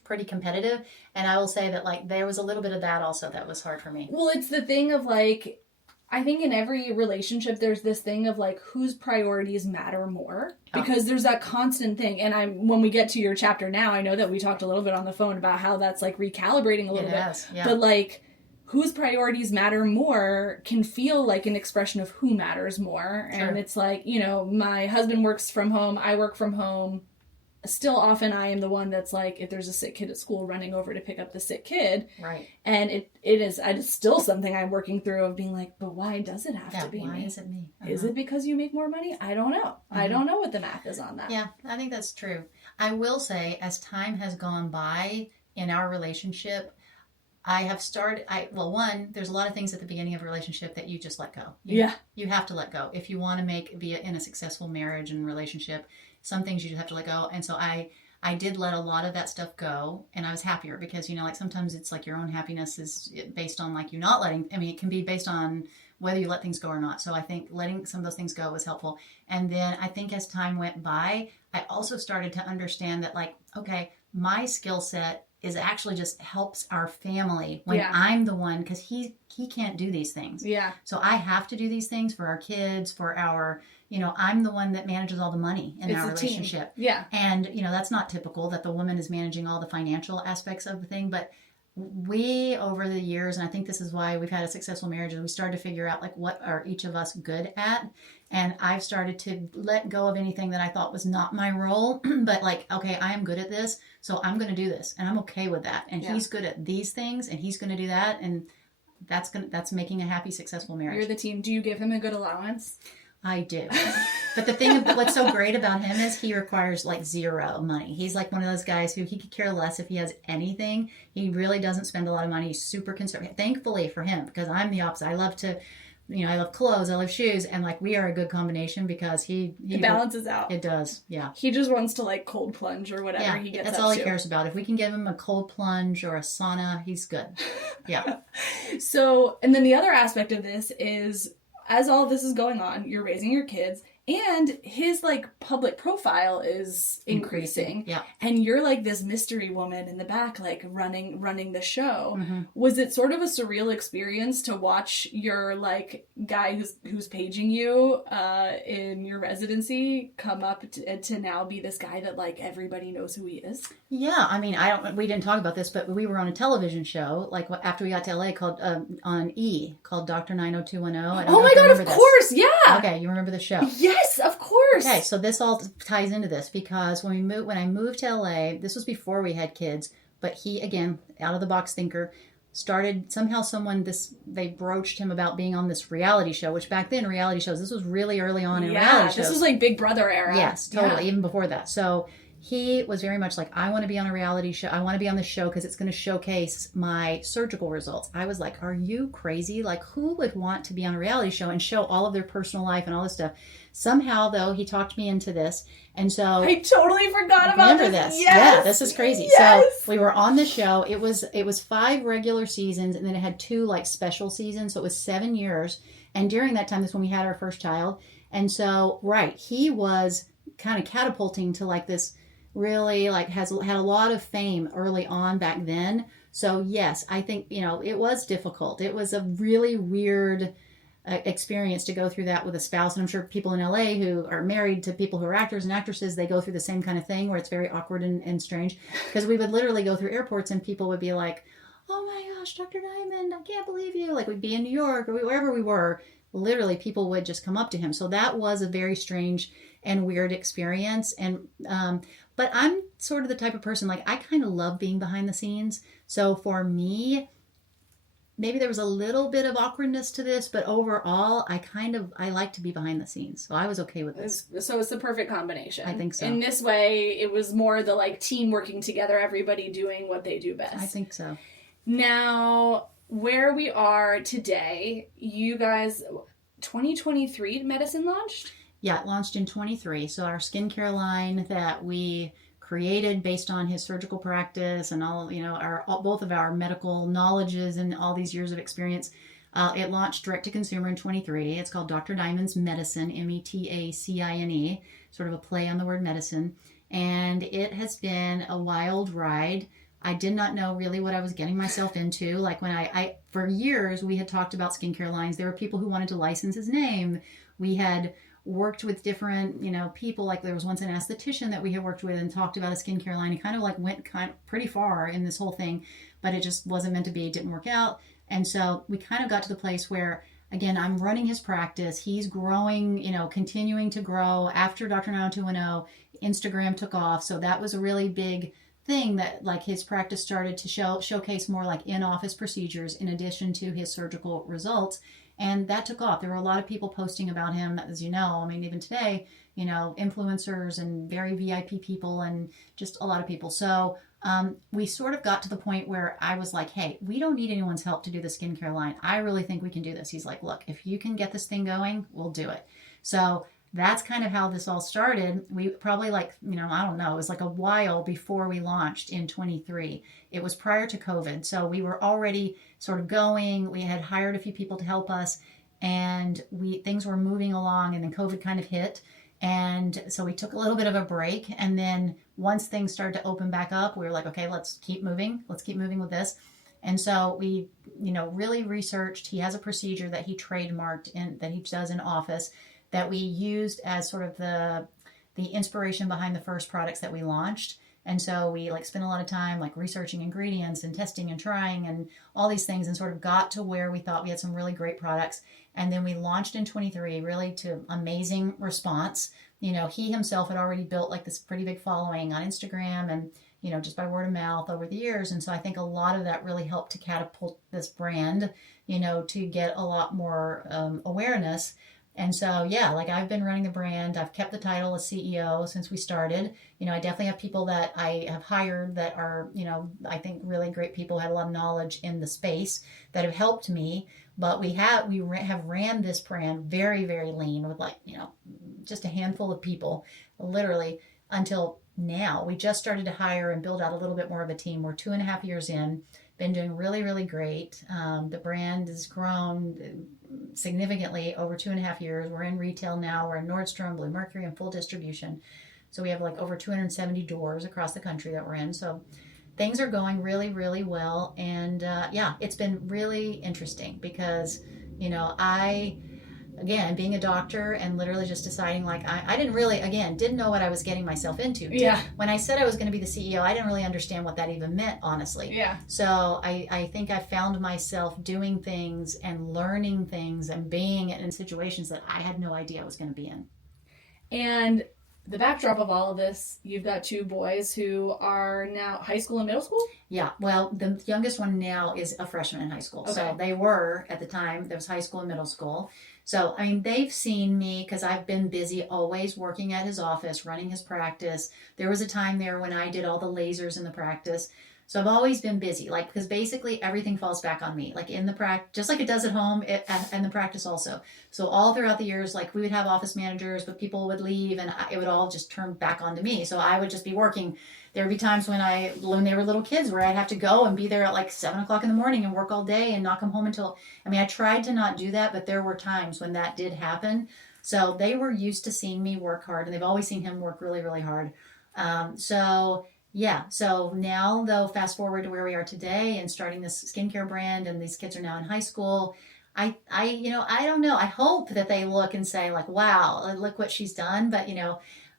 pretty competitive. And I will say that, like, there was a little bit of that also that was hard for me. Well, it's the thing of, like, I think in every relationship, there's this thing of like whose priorities matter more, because there's that constant thing. And when we get to your chapter now, I know that we talked a little bit on the phone about how that's like recalibrating a little bit. Yeah. But like whose priorities matter more can feel like an expression of who matters more. Sure. And it's like, you know, my husband works from home, I work from home. Still often I am the one that's like, if there's a sick kid at school, running over to pick up the sick kid. Right. And it is still something I'm working through of being like, but why does it have to be me? Why is it me? Is it because you make more money? I don't know. I don't know what the math is on that. Yeah, I think that's true. I will say, as time has gone by in our relationship, I have started, one, there's a lot of things at the beginning of a relationship that you just let go. You have to let go. If you want to be in a successful marriage and relationship, some things you just have to let go. And so I did let a lot of that stuff go, and I was happier because, you know, like sometimes it's like your own happiness is based on like you not letting, I mean, it can be based on whether you let things go or not. So I think letting some of those things go was helpful. And then I think as time went by, I also started to understand that like, okay, my skill set is actually just helps our family when I'm the one, because he can't do these things. Yeah. So I have to do these things for our kids, for our, you know, I'm the one that manages all the money in our relationship. Team. Yeah. And, you know, that's not typical that the woman is managing all the financial aspects of the thing, but we, over the years, and I think this is why we've had a successful marriage, is we started to figure out like what are each of us good at. And I've started to let go of anything that I thought was not my role, but like, okay, I am good at this, so I'm going to do this, and I'm okay with that. And he's good at these things, and he's going to do that, and that's making a happy, successful marriage. You're the team. Do you give him a good allowance? I do. But the thing, what's so great about him is he requires like zero money. He's like one of those guys who he could care less if he has anything. He really doesn't spend a lot of money. He's super conservative. Thankfully for him, because I'm the opposite. I love to, you know, I love clothes, I love shoes, and like we are a good combination because it balances out. It does, yeah. He just wants to like cold plunge or whatever he gets that's all he cares about. If we can give him a cold plunge or a sauna, he's good. Yeah. So, and then the other aspect of this is, as all of this is going on, you're raising your kids, and his like public profile is increasing. Yeah. And you're like this mystery woman in the back, like running the show. Mm-hmm. Was it sort of a surreal experience to watch your like guy who's paging you in your residency come up to now be this guy that like everybody knows who he is? Yeah, I mean, we didn't talk about this, but we were on a television show like after we got to LA called on E called Dr. 90210. Oh my God, of course, yeah. Okay, you remember the show? Yes, of course. Okay, so this all ties into this because when I moved to LA, this was before we had kids, but he, again, out of the box thinker, started somehow they broached him about being on this reality show, which back then reality shows, this was really early on in reality shows. This was like Big Brother era. Yes, totally, even before that. So he was very much like, I want to be on a reality show. I want to be on the show because it's going to showcase my surgical results. I was like, are you crazy? Like, who would want to be on a reality show and show all of their personal life and all this stuff? Somehow, though, he talked me into this. And so I totally forgot about this. Yes. Yeah, this is crazy. Yes. So we were on the show. It was 5 regular seasons, and then it had 2 like special seasons. So it was 7 years. And during that time is when we had our first child. And so, he was kind of catapulting to like this really like had a lot of fame early on back then. So yes, I think, you know, it was difficult. It was a really weird experience to go through that with a spouse. And I'm sure people in LA who are married to people who are actors and actresses, they go through the same kind of thing where it's very awkward and strange. Because we would literally go through airports and people would be like, oh my gosh, Dr. Diamond, I can't believe you. Like we'd be in New York or wherever we were. Literally people would just come up to him. So that was a very strange and weird experience. And but I'm sort of the type of person, like I kind of love being behind the scenes. So for me, maybe there was a little bit of awkwardness to this, but overall, I like to be behind the scenes. So I was okay with this. So it's the perfect combination. I think so. In this way, it was more the like team working together, everybody doing what they do best. I think so. Now, where we are today, you guys, 2023 Metacine launched? Yeah, it launched in 23. So our skincare line that we created based on his surgical practice and all, you know, both of our medical knowledges and all these years of experience, it launched direct to consumer in 23. It's called Dr. Diamond's Metacine, Metacine, sort of a play on the word medicine. And it has been a wild ride. I did not know really what I was getting myself into. Like when I for years, we had talked about skincare lines. There were people who wanted to license his name. We had worked with different, people. Like there was once an esthetician that we had worked with and talked about a skincare line. It kind of like went pretty far in this whole thing, but it just wasn't meant to be. It didn't work out. And so we kind of got to the place where, again, I'm running his practice. He's growing, continuing to grow. After Dr. 90210, Instagram took off. So that was a really big thing that like his practice started to showcase more like in-office procedures in addition to his surgical results. And that took off. There were a lot of people posting about him, as you know. I mean, even today, influencers and very VIP people and just a lot of people. So we sort of got to the point where I was like, hey, we don't need anyone's help to do the skincare line. I really think we can do this. He's like, look, if you can get this thing going, we'll do it. So that's kind of how this all started. We probably I don't know, it was like a while before we launched in 23. It was prior to COVID. So we were already sort of going. We had hired a few people to help us and things were moving along, and then COVID kind of hit. And so we took a little bit of a break. And then once things started to open back up, we were like, okay, let's keep moving. Let's keep moving with this. And so we, really researched. He has a procedure that he trademarked that he does in office that we used as sort of the inspiration behind the first products that we launched. And so we spent a lot of time researching ingredients and testing and trying and all these things, and sort of got to where we thought we had some really great products. And then we launched in 23, really to amazing response. He himself had already built this pretty big following on Instagram and, just by word of mouth over the years. And so I think a lot of that really helped to catapult this brand, to get a lot more awareness. And so, yeah, I've been running the brand. I've kept the title as CEO since we started. I definitely have people that I have hired that are, I think really great people, have a lot of knowledge in the space that have helped me. But we have ran this brand very, very lean with just a handful of people, literally, until now. We just started to hire and build out a little bit more of a team. We're 2.5 years in, been doing really, really great. The brand has grown significantly over 2.5 years. We're in retail now. We're in Nordstrom, Blue Mercury, and full distribution. So we have over 270 doors across the country that we're in. So things are going really, really well. And it's been really interesting because, again, being a doctor and literally just deciding I didn't really, didn't know what I was getting myself into. Yeah. When I said I was going to be the CEO, I didn't really understand what that even meant, honestly. Yeah. So I think I found myself doing things and learning things and being in situations that I had no idea I was going to be in. And the backdrop of all of this, you've got 2 boys who are now high school and middle school? Yeah, well, the youngest one now is a freshman in high school. Okay. So they were, at the time, there was high school and middle school. So, they've seen me because I've been busy always working at his office, running his practice. There was a time there when I did all the lasers in the practice. So I've always been busy, because basically everything falls back on me, in the practice, just like it does at home and the practice also. So all throughout the years, we would have office managers, but people would leave and it would all just turn back onto me. So I would just be working. There would be times when they were little kids where I'd have to go and be there at 7 o'clock in the morning and work all day and not come home until, I tried to not do that, but there were times when that did happen. So they were used to seeing me work hard, and they've always seen him work really, really hard. Yeah. So now, though, fast forward to where we are today and starting this skincare brand, and these kids are now in high school. I don't know. I hope that they look and say wow, look what she's done. But,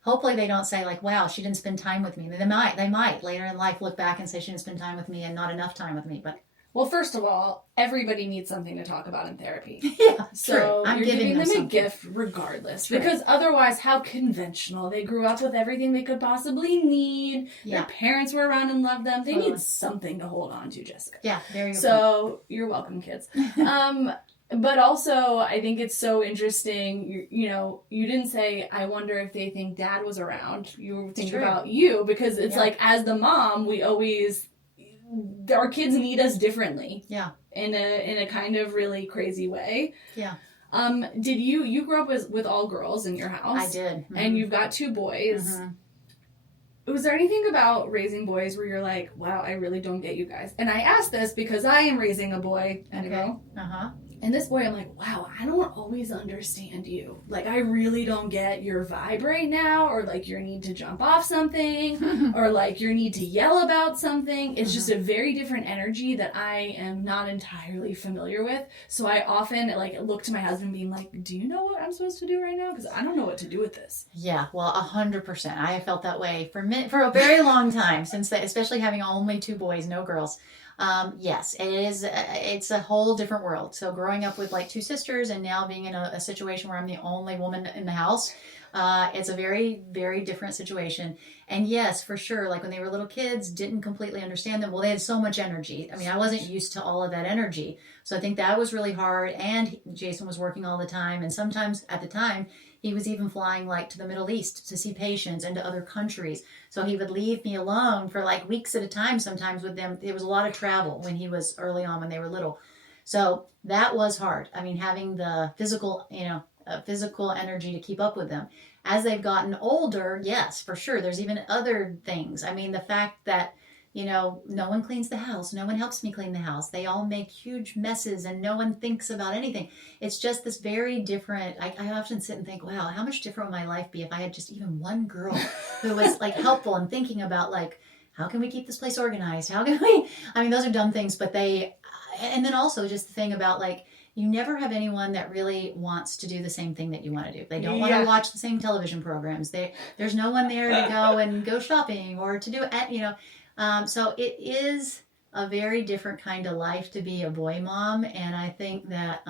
hopefully they don't say wow, she didn't spend time with me. They might later in life look back and say she didn't spend time with me and not enough time with me. But well, first of all, everybody needs something to talk about in therapy. Yeah, so I'm you're giving them something. A gift regardless. True. Because otherwise, how conventional. They grew up with everything they could possibly need. Yeah. Their parents were around and loved them. They need something to hold on to, Jessica. Yeah, there you go. So you're welcome, kids. But also, I think it's so interesting, you didn't say, I wonder if they think dad was around. You think about you, because it's as the mom, we always, our kids need us differently. Yeah. In a kind of really crazy way. Yeah. Did you grew up with all girls in your house? I did. Mm-hmm. And you've got 2 boys. Mm-hmm. Was there anything about raising boys where you're like, wow, I really don't get you guys? And I ask this because I am raising a boy and a girl. And this boy, I'm like, wow, I don't always understand you. Like, I really don't get your vibe right now, or like your need to jump off something, or like your need to yell about something. It's just a very different energy that I am not entirely familiar with. So I often like look to my husband being like, do you know what I'm supposed to do right now? Because I don't know what to do with this. Yeah, well, 100%. I have felt that way for a very long time, since that, especially having only two boys, no girls. Yes, it is. It's a whole different world. So growing up with like two sisters and now being in a situation where I'm the only woman in the house, it's a very, very different situation. And yes, for sure, like when they were little kids, didn't completely understand them. Well, they had so much energy. I mean, I wasn't used to all of that energy. So I think that was really hard. And Jason was working all the time. And sometimes at the time, he was even flying like to the Middle East to see patients and to other countries. So he would leave me alone for like weeks at a time sometimes with them. There was a lot of travel when he was early on, when they were little. So that was hard. I mean, having the physical energy to keep up with them. As they've gotten older, yes, for sure. There's even other things. I mean, the fact that, no one cleans the house. No one helps me clean the house. They all make huge messes and no one thinks about anything. It's just this very different. I often sit and think, wow, how much different would my life be if I had just even one girl who was like helpful and thinking about like, how can we keep this place organized? How can we, I mean, those are dumb things, but and then also just the thing about like, you never have anyone that really wants to do the same thing that you want to do. They don't want to watch the same television programs. There's no one there to go shopping or to do it, so it is a very different kind of life to be a boy mom. And I think that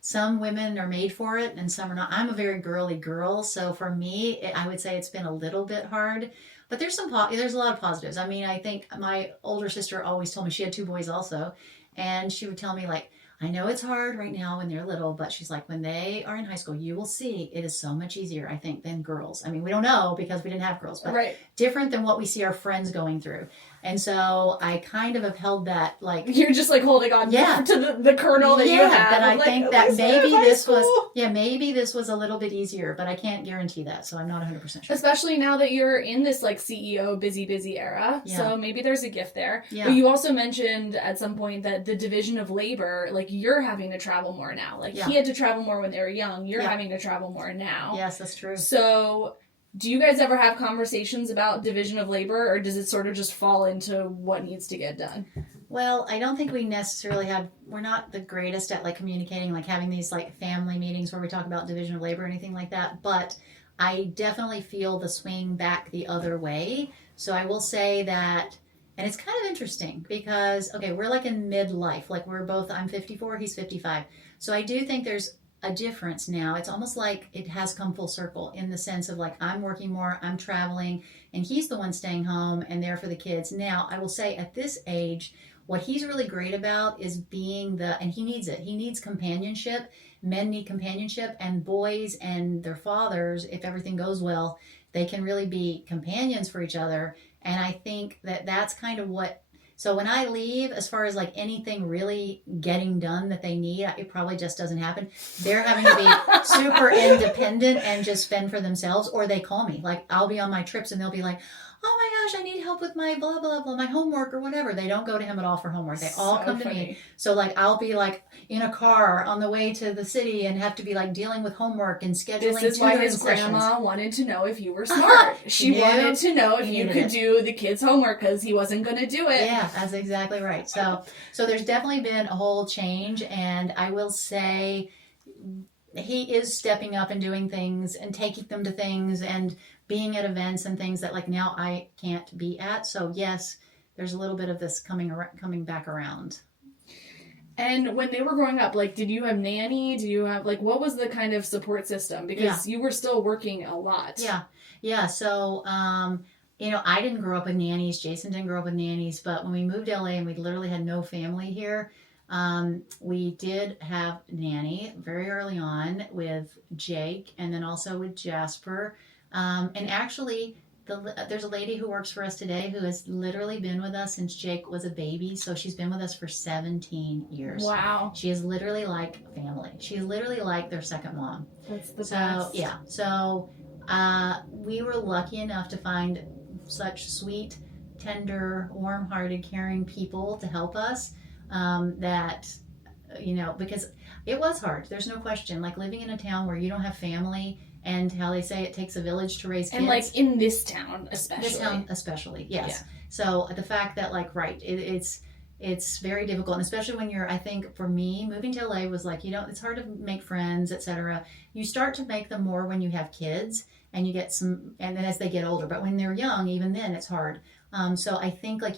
some women are made for it and some are not. I'm a very girly girl. So for me, I would say it's been a little bit hard. But there's there's a lot of positives. I mean, I think my older sister always told me, she had two boys also, and she would tell me like, I know it's hard right now when they're little, but she's like, when they are in high school, you will see it is so much easier, I think, than girls. I mean, we don't know because we didn't have girls, but different than what we see our friends going through. And so I kind of have held that, like, you're just like holding on to the kernel that you have. But I think that maybe this was a little bit easier, but I can't guarantee that. So I'm not 100% sure. Especially now that you're in this like CEO busy era. Yeah. So maybe there's a gift there. Yeah. But you also mentioned at some point that the division of labor, like you're having to travel more now. Like he had to travel more when they were young. You're having to travel more now. Yes, that's true. So do you guys ever have conversations about division of labor, or does it sort of just fall into what needs to get done? Well, I don't think we necessarily we're not the greatest at like communicating, like having these like family meetings where we talk about division of labor or anything like that. But I definitely feel the swing back the other way. So I will say that, and it's kind of interesting because, okay, we're like in midlife, like I'm 54, he's 55. So I do think there's a difference now. It's almost like it has come full circle in the sense of like, I'm working more, I'm traveling, and he's the one staying home and there for the kids. Now, I will say at this age, what he's really great about is being and he needs it. He needs companionship. Men need companionship, and boys and their fathers, if everything goes well, they can really be companions for each other. And I think that that's kind of so when I leave, as far as like anything really getting done that they need, it probably just doesn't happen. They're having to be super independent and just fend for themselves, or they call me. Like I'll be on my trips and they'll be like, oh my gosh, I need help with my blah, blah, blah, my homework or whatever. They don't go to him at all for homework. They all come to me. So like I'll be like in a car on the way to the city and have to be like dealing with homework and scheduling. This is why his grandma wanted to know if you were smart. She wanted to know if you could do the kids' homework because he wasn't going to do it. Yeah, that's exactly right. So there's definitely been a whole change, and I will say he is stepping up and doing things and taking them to things and being at events and things that like now I can't be at. So yes, there's a little bit of this coming back around. And when they were growing up, like, did you have nanny? Do you have like, what was the kind of support system? Because you were still working a lot. Yeah. So, I didn't grow up with nannies. Jason didn't grow up with nannies. But when we moved to LA and we literally had no family here, we did have nanny very early on with Jake and then also with Jasper. And actually, there's a lady who works for us today who has literally been with us since Jake was a baby. So she's been with us for 17 years. Wow. She is literally like family. She's literally like their second mom. That's the best. Yeah. So we were lucky enough to find such sweet, tender, warm-hearted, caring people to help us that because it was hard. There's no question. Like living in a town where you don't have family, and how they say it takes a village to raise kids. And like in this town, especially. This town, especially, yes. Yeah. So the fact that like, right, it's very difficult, and especially when you're, I think for me, moving to LA was like, it's hard to make friends, etc. You start to make them more when you have kids, and you get some, and then as they get older. But when they're young, even then, it's hard. So I think like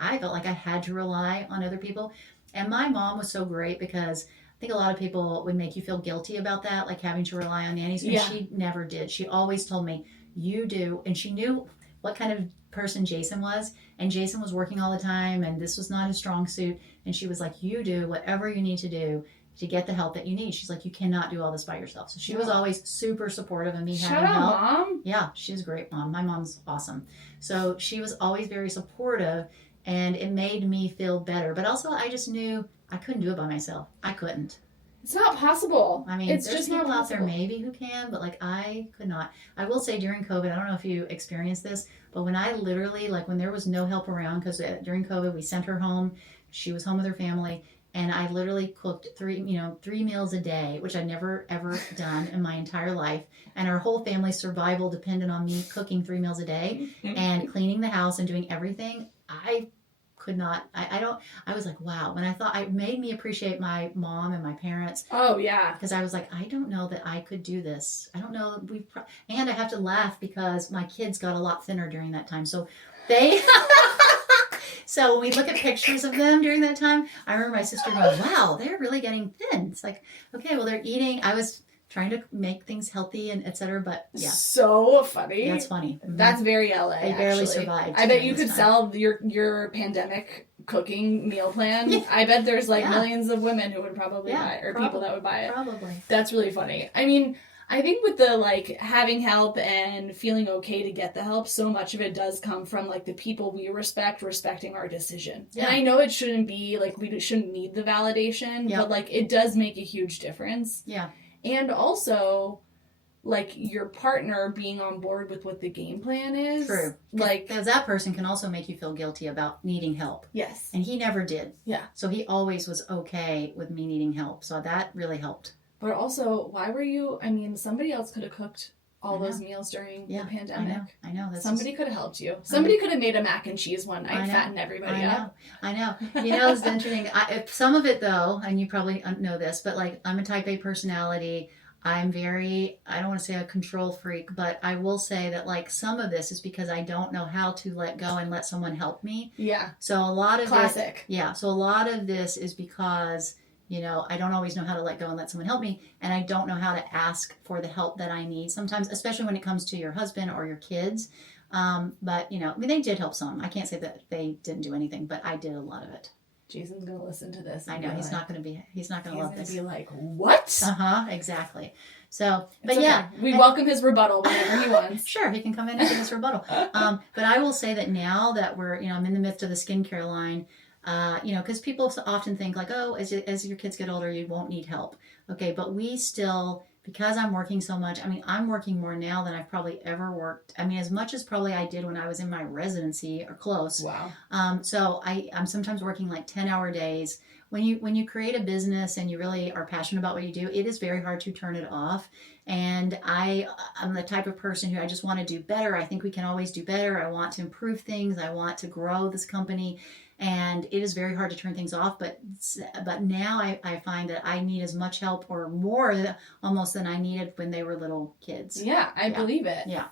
I felt like I had to rely on other people, and my mom was so great because I think a lot of people would make you feel guilty about that, like having to rely on nannies, and she never did. She always told me, "You do," and she knew what kind of person Jason was, and Jason was working all the time, and this was not his strong suit, and she was like, "You do whatever you need to do to get the help that you need." She's like, "You cannot do all this by yourself." So she was always super supportive of me having help. Shout out, Mom. Yeah, she's a great mom. My mom's awesome. So she was always very supportive, and it made me feel better. But also, I just knew I couldn't do it by myself. I couldn't. It's not possible. I mean, it's there's just people not out there maybe who can, but like I could not. I will say during COVID, I don't know if you experienced this, but when I literally, like when there was no help around, because during COVID we sent her home, she was home with her family, and I literally cooked three meals a day, which I'd never ever done in my entire life, and our whole family's survival depended on me cooking 3 meals a day and cleaning the house and doing everything. I could not. I was like, wow. When I thought, it made me appreciate my mom and my parents. Oh yeah. Because I was like, I don't know that I could do this. I don't know. And I have to laugh because my kids got a lot thinner during that time. So they. So when we look at pictures of them during that time, I remember my sister going, wow, they're really getting thin. It's like, okay, well, they're eating. I was trying to make things healthy and etc. But yeah. So funny. That's funny. Mm-hmm. That's very LA. They barely survived. I bet you could sell your pandemic cooking meal plan. Yeah. I bet there's like millions of women who would probably buy it, or people that would buy it. Probably. That's really funny. I mean, I think with the like having help and feeling okay to get the help, so much of it does come from like the people we respecting our decision. Yeah. And I know it shouldn't be like we shouldn't need the validation, but like it does make a huge difference. Yeah. And also like your partner being on board with what the game plan is. True. Like, because that person can also make you feel guilty about needing help. Yes. And he never did. Yeah. So he always was okay with me needing help. So that really helped. But also, why were you, I mean, somebody else could have cooked all those meals during the pandemic. I know. Somebody could have helped you. Somebody could have made a mac and cheese one night, fatten everybody up. I know. It's interesting. Some of it, though, and you probably know this, but like I'm a type A personality. I'm very, I don't want to say a control freak, but I will say that like some of this is because I don't know how to let go and let someone help me. Yeah. So a lot of classic. So a lot of this is because, I don't always know how to let go and let someone help me. And I don't know how to ask for the help that I need sometimes, especially when it comes to your husband or your kids. But, I mean, they did help some. I can't say that they didn't do anything, but I did a lot of it. Jason's going to listen to this. I know. He's not going to love this. He's going to be like, what? Exactly. So, but okay. We welcome his rebuttal whenever he wants. Sure. He can come in and give his rebuttal. But I will say that now that we're, I'm in the midst of the skincare line, because people often think like, oh, as your kids get older, you won't need help. Okay. But we still, because I'm working so much, I mean, I'm working more now than I've probably ever worked. I mean, as much as probably I did when I was in my residency or close. Wow. So I'm sometimes working like 10-hour days. When you create a business and you really are passionate about what you do, it is very hard to turn it off. And I'm the type of person who I just want to do better. I think we can always do better. I want to improve things. I want to grow this company. And it is very hard to turn things off. But now I find that I need as much help or more almost than I needed when they were little kids. Yeah, I believe it. Yeah.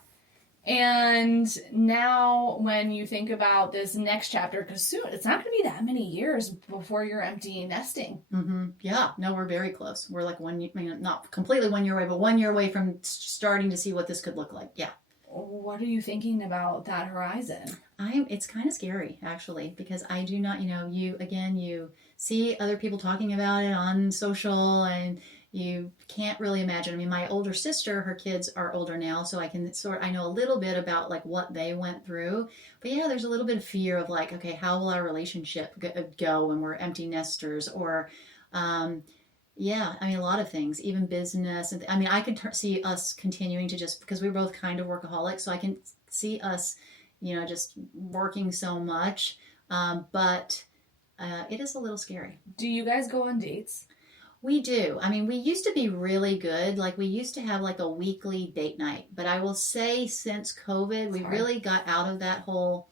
And now when you think about this next chapter, because soon it's not going to be that many years before you're empty nesting. Mm-hmm. Yeah, no, we're very close. We're like not completely 1 year away, but 1 year away from starting to see what this could look like. Yeah. What are you thinking about that horizon? It's kind of scary actually, because I do not, you see other people talking about it on social and you can't really imagine. I mean, my older sister, her kids are older now, so I know a little bit about like what they went through. But yeah, there's a little bit of fear of like, okay, how will our relationship go when we're empty nesters? Or, yeah, I mean, a lot of things, even business. And I mean, I could see us continuing to because we're both kind of workaholics, so I can see us, just working so much. But it is a little scary. Do you guys go on dates? We do. I mean, we used to be really good. Like, we used to have like a weekly date night. But I will say, since COVID, we really got out of that whole,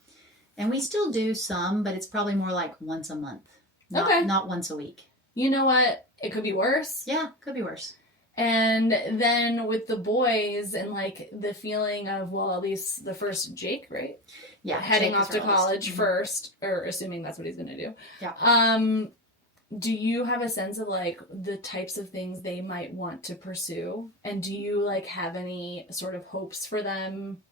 and we still do some, but it's probably more like once a month, not once a week. You know what? It could be worse. Yeah, could be worse. And then with the boys and like the feeling of, well, at least the first Jake, right? Yeah. Heading off to college first, or assuming that's what he's going to do. Yeah. Do you have a sense of like the types of things they might want to pursue? And do you like have any sort of hopes for them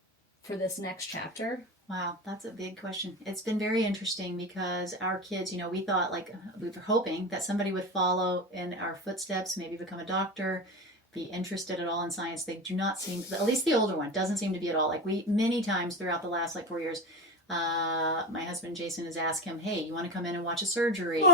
for this next chapter? Wow, that's a big question. It's been very interesting because our kids, you know, we thought like, we were hoping that somebody would follow in our footsteps, maybe become a doctor, be interested at all in science. They do not seem to, at least the older one doesn't seem to be at all. Like, we, many times throughout the last like 4 years, my husband Jason has asked him, hey, you want to come in and watch a surgery?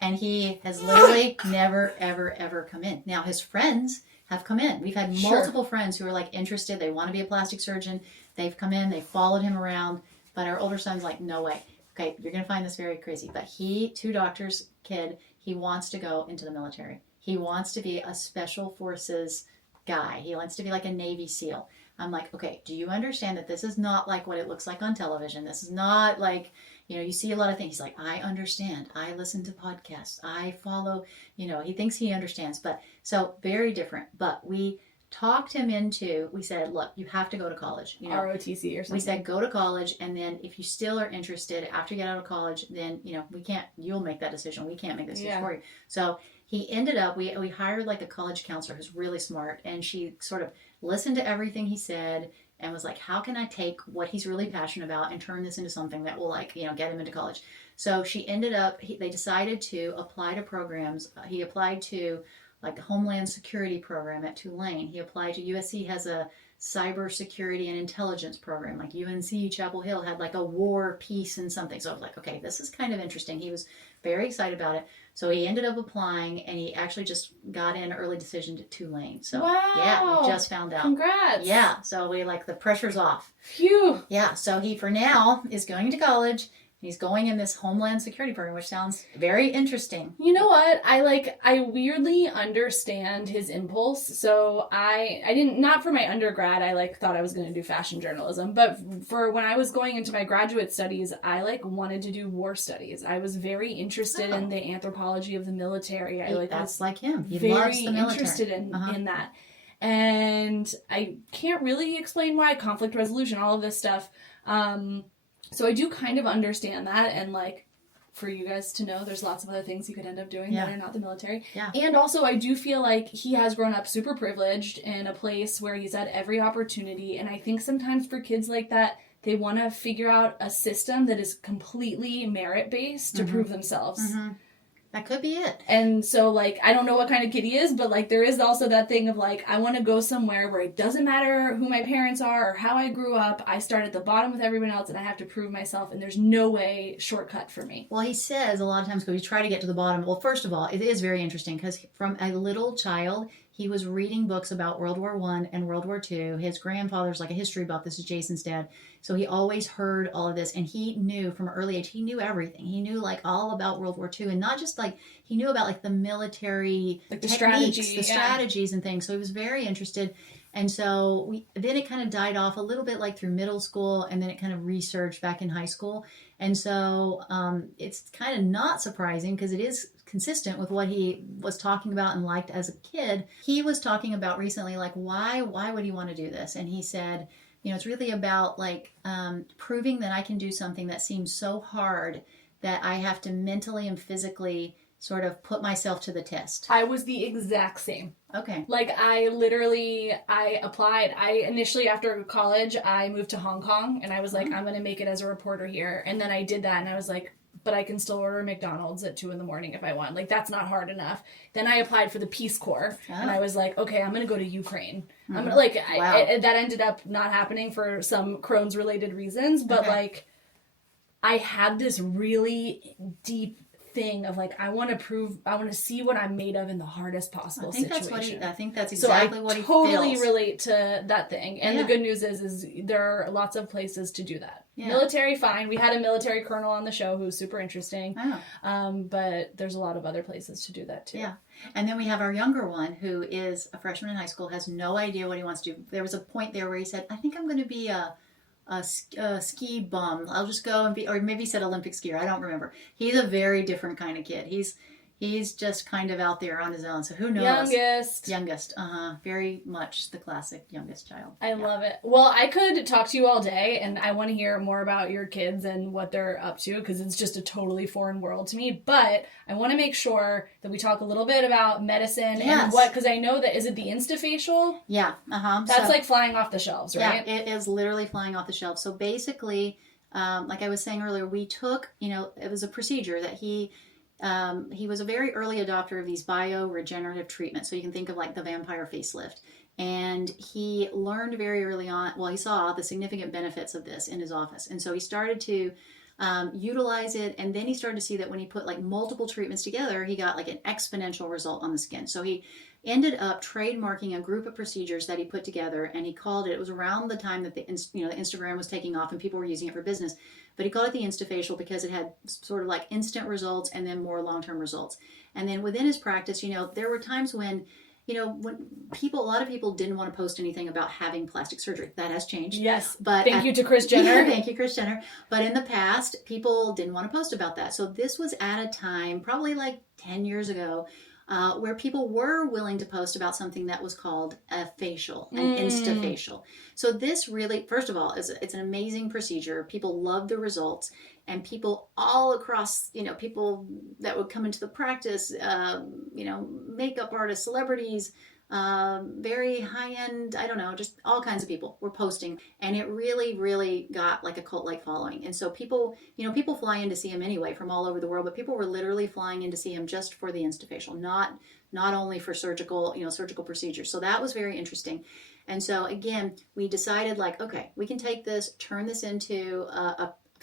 And he has literally never, ever, ever come in. Now, his friends have come in. We've had multiple friends who are like interested. They want to be a plastic surgeon. They've come in, they followed him around, but our older son's like, no way. Okay, you're going to find this very crazy. But he, 2 doctors kid, he wants to go into the military. He wants to be a special forces guy. He wants to be like a Navy SEAL. I'm like, okay, do you understand that this is not like what it looks like on television? This is not like, you know, you see a lot of things. He's like, I understand. I listen to podcasts. I follow, you know, he thinks he understands. But so very different. But we talked him into, we said, look, you have to go to college. You know, ROTC or something. We said, go to college. And then if you still are interested after you get out of college, then, you know, we can't, you'll make that decision. We can't make that decision for you. So he ended up, we hired like a college counselor who's really smart. And she sort of listened to everything he said and was like, how can I take what he's really passionate about and turn this into something that will, like, you know, get him into college? So she ended up, they decided to apply to programs. He applied to like the Homeland Security program at Tulane. He applied to USC, has a cyber security and intelligence program. Like UNC Chapel Hill had like a war, peace, and something. So I was like, okay, this is kind of interesting. He was very excited about it. So he ended up applying, and he actually just got in early decision to Tulane. So yeah, we just found out. Congrats. Yeah, so we like, the pressure's off. Phew. Yeah, so he for now is going to college. He's going in this Homeland Security program, which sounds very interesting. You know what? I weirdly understand his impulse. So I didn't, not for my undergrad, I like thought I was going to do fashion journalism, but for when I was going into my graduate studies, I like wanted to do war studies. I was very interested in the anthropology of the military. That's like him. He very loves the military. Interested in that. And I can't really explain why, conflict resolution, all of this stuff. So I do kind of understand that, and like, for you guys to know, there's lots of other things you could end up doing that are not the military. Yeah. And also, I do feel like he has grown up super privileged in a place where he's had every opportunity, and I think sometimes for kids like that, they want to figure out a system that is completely merit-based to prove themselves. Mm-hmm. That could be it. And so, like, I don't know what kind of kid he is, but, like, there is also that thing of, like, I want to go somewhere where it doesn't matter who my parents are or how I grew up. I start at the bottom with everyone else, and I have to prove myself, and there's no way shortcut for me. Well, he says a lot of times, because we try to get to the bottom. Well, first of all, it is very interesting, because from a little child, he was reading books about World War I and World War II. His grandfather's like a history buff. This is Jason's dad. So he always heard all of this. And he knew from an early age, he knew everything. He knew like all about World War II. And not just like, he knew about like the military like the techniques, strategies and things. So he was very interested. And so then it kind of died off a little bit like through middle school. And then it kind of resurged back in high school. And so it's kind of not surprising, because it is consistent with what he was talking about and liked as a kid. He was talking about recently, like, why would he want to do this? And he said, you know, it's really about like proving that I can do something that seems so hard that I have to mentally and physically sort of put myself to the test. I was the exact same. Okay. Like, I applied. Initially, after college, I moved to Hong Kong, and I was like, I'm going to make it as a reporter here. And then I did that, and I was like, but I can still order McDonald's at 2 a.m. if I want. Like, that's not hard enough. Then I applied for the Peace Corps, and I was like, okay, I'm going to go to Ukraine. I'm going to, like, that ended up not happening for some Crohn's-related reasons, but, like, I had this really deep thing of like, I want to see what I'm made of in the hardest possible situation. I think that's exactly what he feels. So I totally relate to that thing. And the good news is there are lots of places to do that. Yeah. Military, fine. We had a military colonel on the show who was super interesting. But there's a lot of other places to do that too. Yeah. And then we have our younger one who is a freshman in high school, has no idea what he wants to do. There was a point there where he said, I think I'm going to be a ski bum. I'll just go and be, or maybe he said Olympic skier. I don't remember. He's a very different kind of kid. He's just kind of out there on his own. So who knows? Youngest. Very much the classic youngest child. I love it. Well, I could talk to you all day, and I want to hear more about your kids and what they're up to, because it's just a totally foreign world to me. But I want to make sure that we talk a little bit about Metacine and what, because I know that, is it the Instafacial? Yeah. That's like flying off the shelves, right? Yeah, it is literally flying off the shelves. So basically, like I was saying earlier, we took, it was a procedure that he was a very early adopter of these bio-regenerative treatments. So you can think of like the vampire facelift. And he learned very early on, he saw the significant benefits of this in his office. And so he started to utilize it. And then he started to see that when he put like multiple treatments together, he got like an exponential result on the skin. So he ended up trademarking a group of procedures that he put together, and he called it was around the time that the Instagram was taking off and people were using it for business. But he called it the Instafacial because it had sort of like instant results and then more long-term results. And then within his practice, there were times when, when a lot of people didn't want to post anything about having plastic surgery. That has changed. Yes. But thank you to Kris Jenner. Thank you, Kris Jenner. But in the past, people didn't want to post about that. So this was at a time, probably like 10 years ago, where people were willing to post about something that was called a facial, an Instafacial. So this really, first of all, it's an amazing procedure. People love the results, and people all across, people that would come into the practice, makeup artists, celebrities, very high-end, I don't know, just all kinds of people were posting, and it really, really got like a cult-like following. And so people fly in to see him anyway from all over the world, but people were literally flying in to see him just for the Instafacial, not only for surgical procedures. So that was very interesting. And so again, we decided like, okay, we can take this, turn this into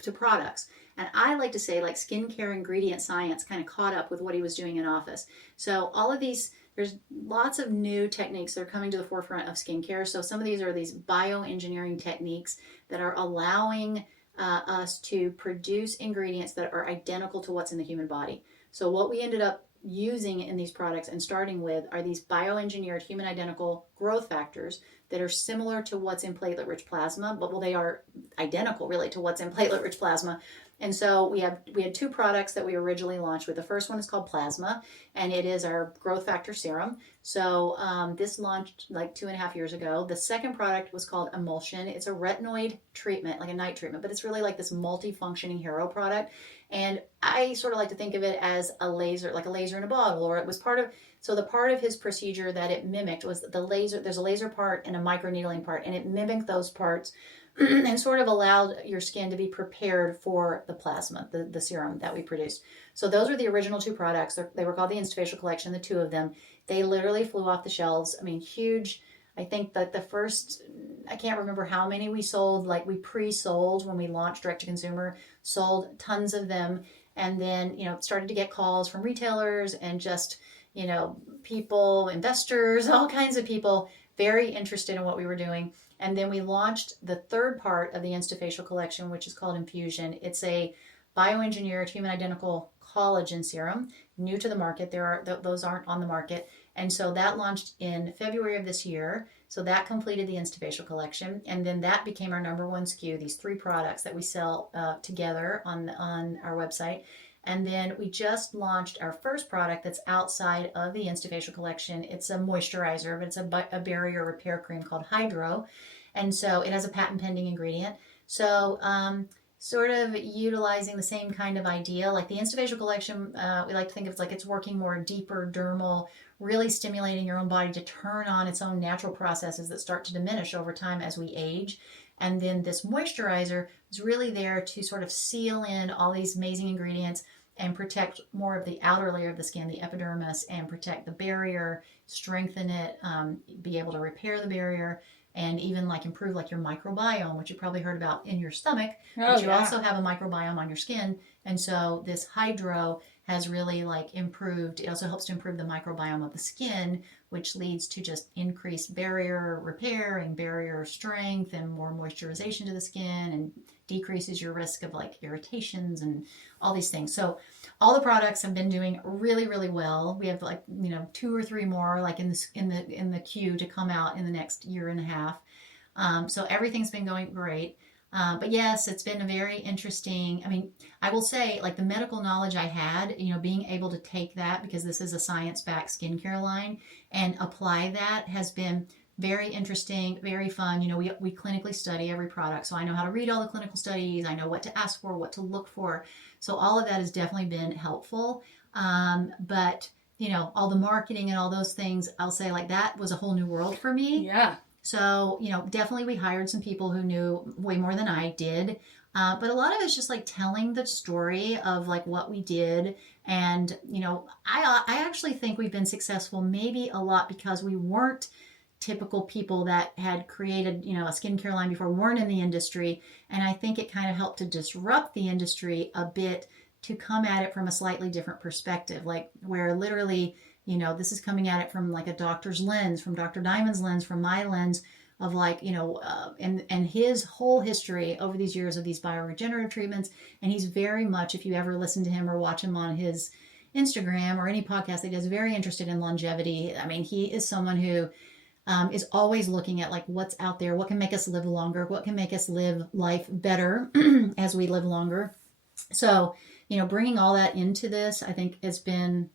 to products. And I like to say like skincare ingredient science kind of caught up with what he was doing in office. So all of these, there's lots of new techniques that are coming to the forefront of skincare. So some of these are these bioengineering techniques that are allowing us to produce ingredients that are identical to what's in the human body. So what we ended up using in these products and starting with are these bioengineered human identical growth factors that are similar to what's in platelet-rich plasma, but they are identical really to what's in platelet-rich plasma. And so we had two products that we originally launched with. The first one is called Plasma, and it is our growth factor serum. So this launched like 2.5 years ago. The second product was called Emulsion. It's a retinoid treatment, like a night treatment, but it's really like this multi-functioning hero product. And I sort of like to think of it as a laser, like a laser in a bottle, or it was so the part of his procedure that it mimicked was the laser. There's a laser part and a microneedling part, and it mimicked those parts and sort of allowed your skin to be prepared for the plasma, the serum that we produced. So those were the original two products. They were called the Instafacial Collection, the two of them. They literally flew off the shelves. I mean, huge. I think that the first, I can't remember how many we sold, like we pre-sold when we launched direct to consumer, sold tons of them. And then, started to get calls from retailers and just, people, investors, all kinds of people very interested in what we were doing. And then we launched the third part of the Instafacial Collection, which is called Infusion. It's a bioengineered human identical collagen serum, new to the market. Those aren't on the market. And so that launched in February of this year. So that completed the Instafacial Collection. And then that became our number one SKU, these three products that we sell together on our website. And then we just launched our first product that's outside of the Instafacial Collection. It's a moisturizer, but it's a barrier repair cream called Hydro. And so it has a patent pending ingredient. So sort of utilizing the same kind of idea. Like the Instafacial Collection, we like to think of it like it's working more deeper, dermal, really stimulating your own body to turn on its own natural processes that start to diminish over time as we age. And then this moisturizer is really there to sort of seal in all these amazing ingredients and protect more of the outer layer of the skin, the epidermis, and protect the barrier, strengthen it, be able to repair the barrier, and even like improve like your microbiome, which you probably heard about in your stomach, but you also have a microbiome on your skin. And so this Hydro has really like improved. It also helps to improve the microbiome of the skin, which leads to just increased barrier repair and barrier strength and more moisturization to the skin, and decreases your risk of like irritations and all these things. So all the products have been doing really, really well. We have like, 2 or 3 more like in the queue to come out in the next year and a half. So everything's been going great. But yes, it's been a very interesting, I will say like the medical knowledge I had, being able to take that, because this is a science-backed skincare line, and apply that has been very interesting, very fun. We clinically study every product. So I know how to read all the clinical studies. I know what to ask for, what to look for. So all of that has definitely been helpful. But all the marketing and all those things, I'll say like that was a whole new world for me. Yeah. So, definitely we hired some people who knew way more than I did. But a lot of it's just like telling the story of like what we did. And, I actually think we've been successful maybe a lot because we weren't typical people that had created, a skincare line before, weren't in the industry. And I think it kind of helped to disrupt the industry a bit, to come at it from a slightly different perspective, like where literally, this is coming at it from like a doctor's lens, from Dr. Diamond's lens, from my lens of like, and his whole history over these years of these bioregenerative treatments. And he's very much, if you ever listen to him or watch him on his Instagram or any podcast that he does, very interested in longevity. He is someone who is always looking at like what's out there, what can make us live longer, what can make us live life better as we live longer. So, bringing all that into this, I think has been,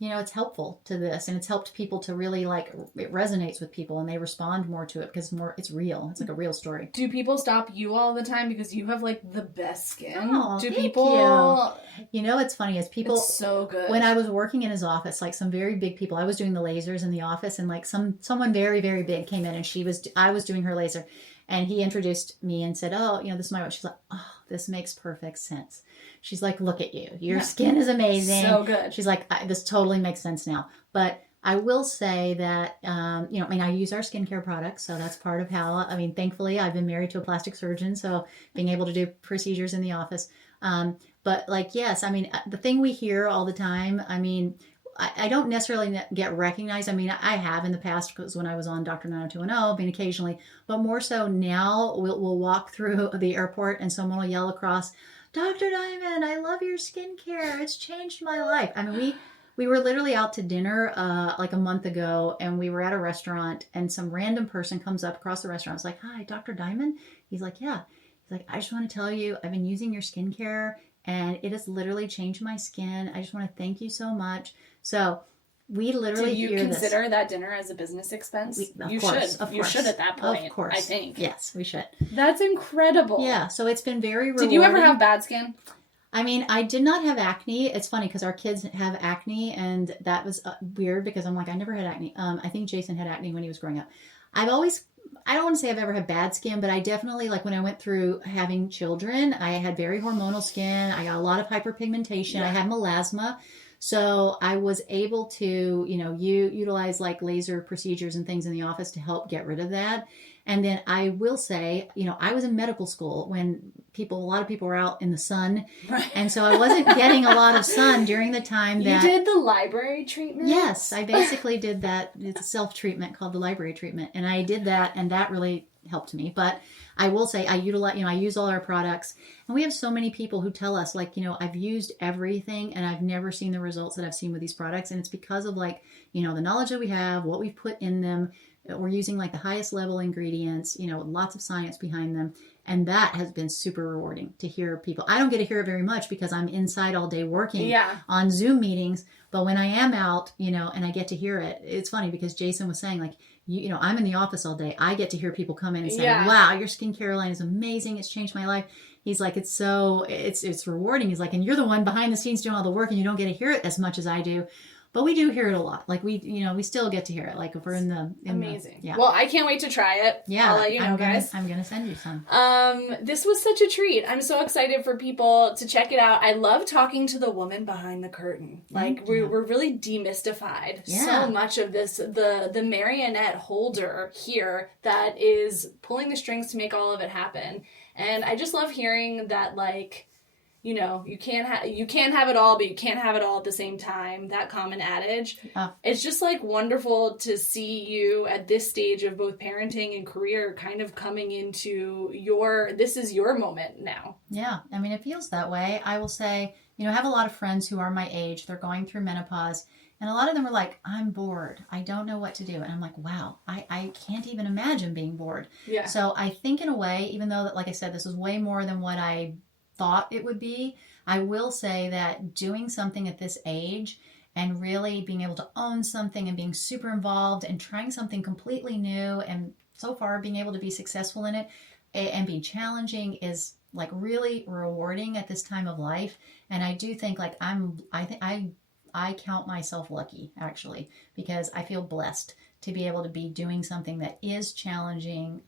it's helpful to this, and it's helped people to really like, it resonates with people and they respond more to it because it's real. It's like a real story. Do people stop you all the time because you have like the best skin? Oh, Do thank people? It's funny is people. It's so good. When I was working in his office, like some very big people, I was doing the lasers in the office, and like someone very, very big came in, and I was doing her laser, and he introduced me and said, "Oh, this is my wife." She's like, "Oh, this makes perfect sense." She's like, "Look at you. Your skin is amazing. So good." She's like, "This totally makes sense now." But I will say that, I use our skincare products, so that's part of how, thankfully I've been married to a plastic surgeon, so being able to do procedures in the office. But like, yes, the thing we hear all the time, I don't necessarily get recognized. I have in the past, because when I was on Dr. 90210, occasionally, but more so now we'll walk through the airport and someone will yell across, "Dr. Diamond, I love your skincare. It's changed my life." We were literally out to dinner like a month ago, and we were at a restaurant, and some random person comes up across the restaurant. It's like, "Hi, Dr. Diamond?" He's like, "Yeah." He's like, "I just want to tell you, I've been using your skincare, and it has literally changed my skin. I just want to thank you so much." So we literally Do you consider that dinner as a business expense? Of course. You should at that point. Of course. I think. Yes, we should. That's incredible. Yeah, so it's been very rewarding. Did you ever have bad skin? I did not have acne. It's funny because our kids have acne, and that was weird because I'm like, I never had acne. I think Jason had acne when he was growing up. I don't want to say I've ever had bad skin, but I definitely, like when I went through having children, I had very hormonal skin. I got a lot of hyperpigmentation. Yeah. I had melasma. So I was able to, utilize like laser procedures and things in the office to help get rid of that. And then I will say, I was in medical school when a lot of people were out in the sun. Right. And so I wasn't getting a lot of sun during the time that... You did the library treatment? Yes, I basically did that. It's a self-treatment called the library treatment. And I did that, and that really helped me. But I will say I use all our products, and we have so many people who tell us like, I've used everything and I've never seen the results that I've seen with these products. And it's because of like, the knowledge that we have, what we've put in them. We're using like the highest level ingredients, lots of science behind them. And that has been super rewarding to hear people. I don't get to hear it very much because I'm inside all day working on Zoom meetings. But when I am out, and I get to hear it, it's funny because Jason was saying like, I'm in the office all day. I get to hear people come in and say, "Wow, your skincare line is amazing. It's changed my life." He's like, it's rewarding. He's like, and you're the one behind the scenes doing all the work, and you don't get to hear it as much as I do. But we do hear it a lot. Like we still get to hear it. Like if we're in the amazing. Well, I can't wait to try it. Yeah, I'll let you know, guys. I'm gonna send you some. This was such a treat. I'm so excited for people to check it out. I love talking to the woman behind the curtain. Like we're really demystified so much of this. The marionette holder here that is pulling the strings to make all of it happen. And I just love hearing that, like, you can't have it all, but you can't have it all at the same time. That common adage. It's just like wonderful to see you at this stage of both parenting and career kind of coming into this is your moment now. Yeah. I mean, it feels that way. I will say, I have a lot of friends who are my age. They're going through menopause. And a lot of them are like, I'm bored. I don't know what to do. And I'm like, wow, I can't even imagine being bored. Yeah. So I think in a way, even though, like I said, this is way more than what I thought it would be, I will say that doing something at this age and really being able to own something and being super involved and trying something completely new and so far being able to be successful in it and be challenging is like really rewarding at this time of life. And I do think like I count myself lucky actually, because I feel blessed to be able to be doing something that is challenging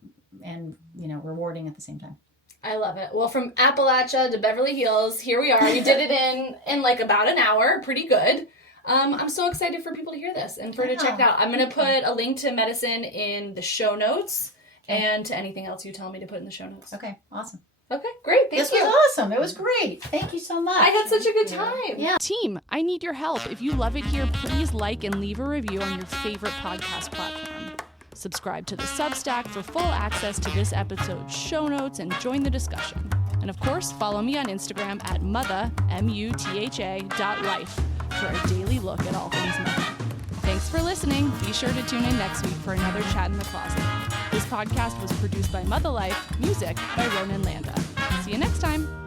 and, rewarding at the same time. I love it. Well, from Appalachia to Beverly Hills, here we are. We did it in like about an hour. Pretty good. I'm so excited for people to hear this and for to check it out. I'm going to put a link to Metacine in the show notes and to anything else you tell me to put in the show notes. Okay, awesome. Okay, great. Thank you. This was awesome. It was great. Thank you so much. I had such a good time. Yeah. Team, I need your help. If you love it here, please like and leave a review on your favorite podcast platform. Subscribe to the Substack for full access to this episode's show notes and join the discussion. And of course, follow me on Instagram at mutha, mutha.life for a daily look at all things mother. Thanks for listening. Be sure to tune in next week for another Chat in the Closet. This podcast was produced by Mother Life, music by Ronan Landa. See you next time.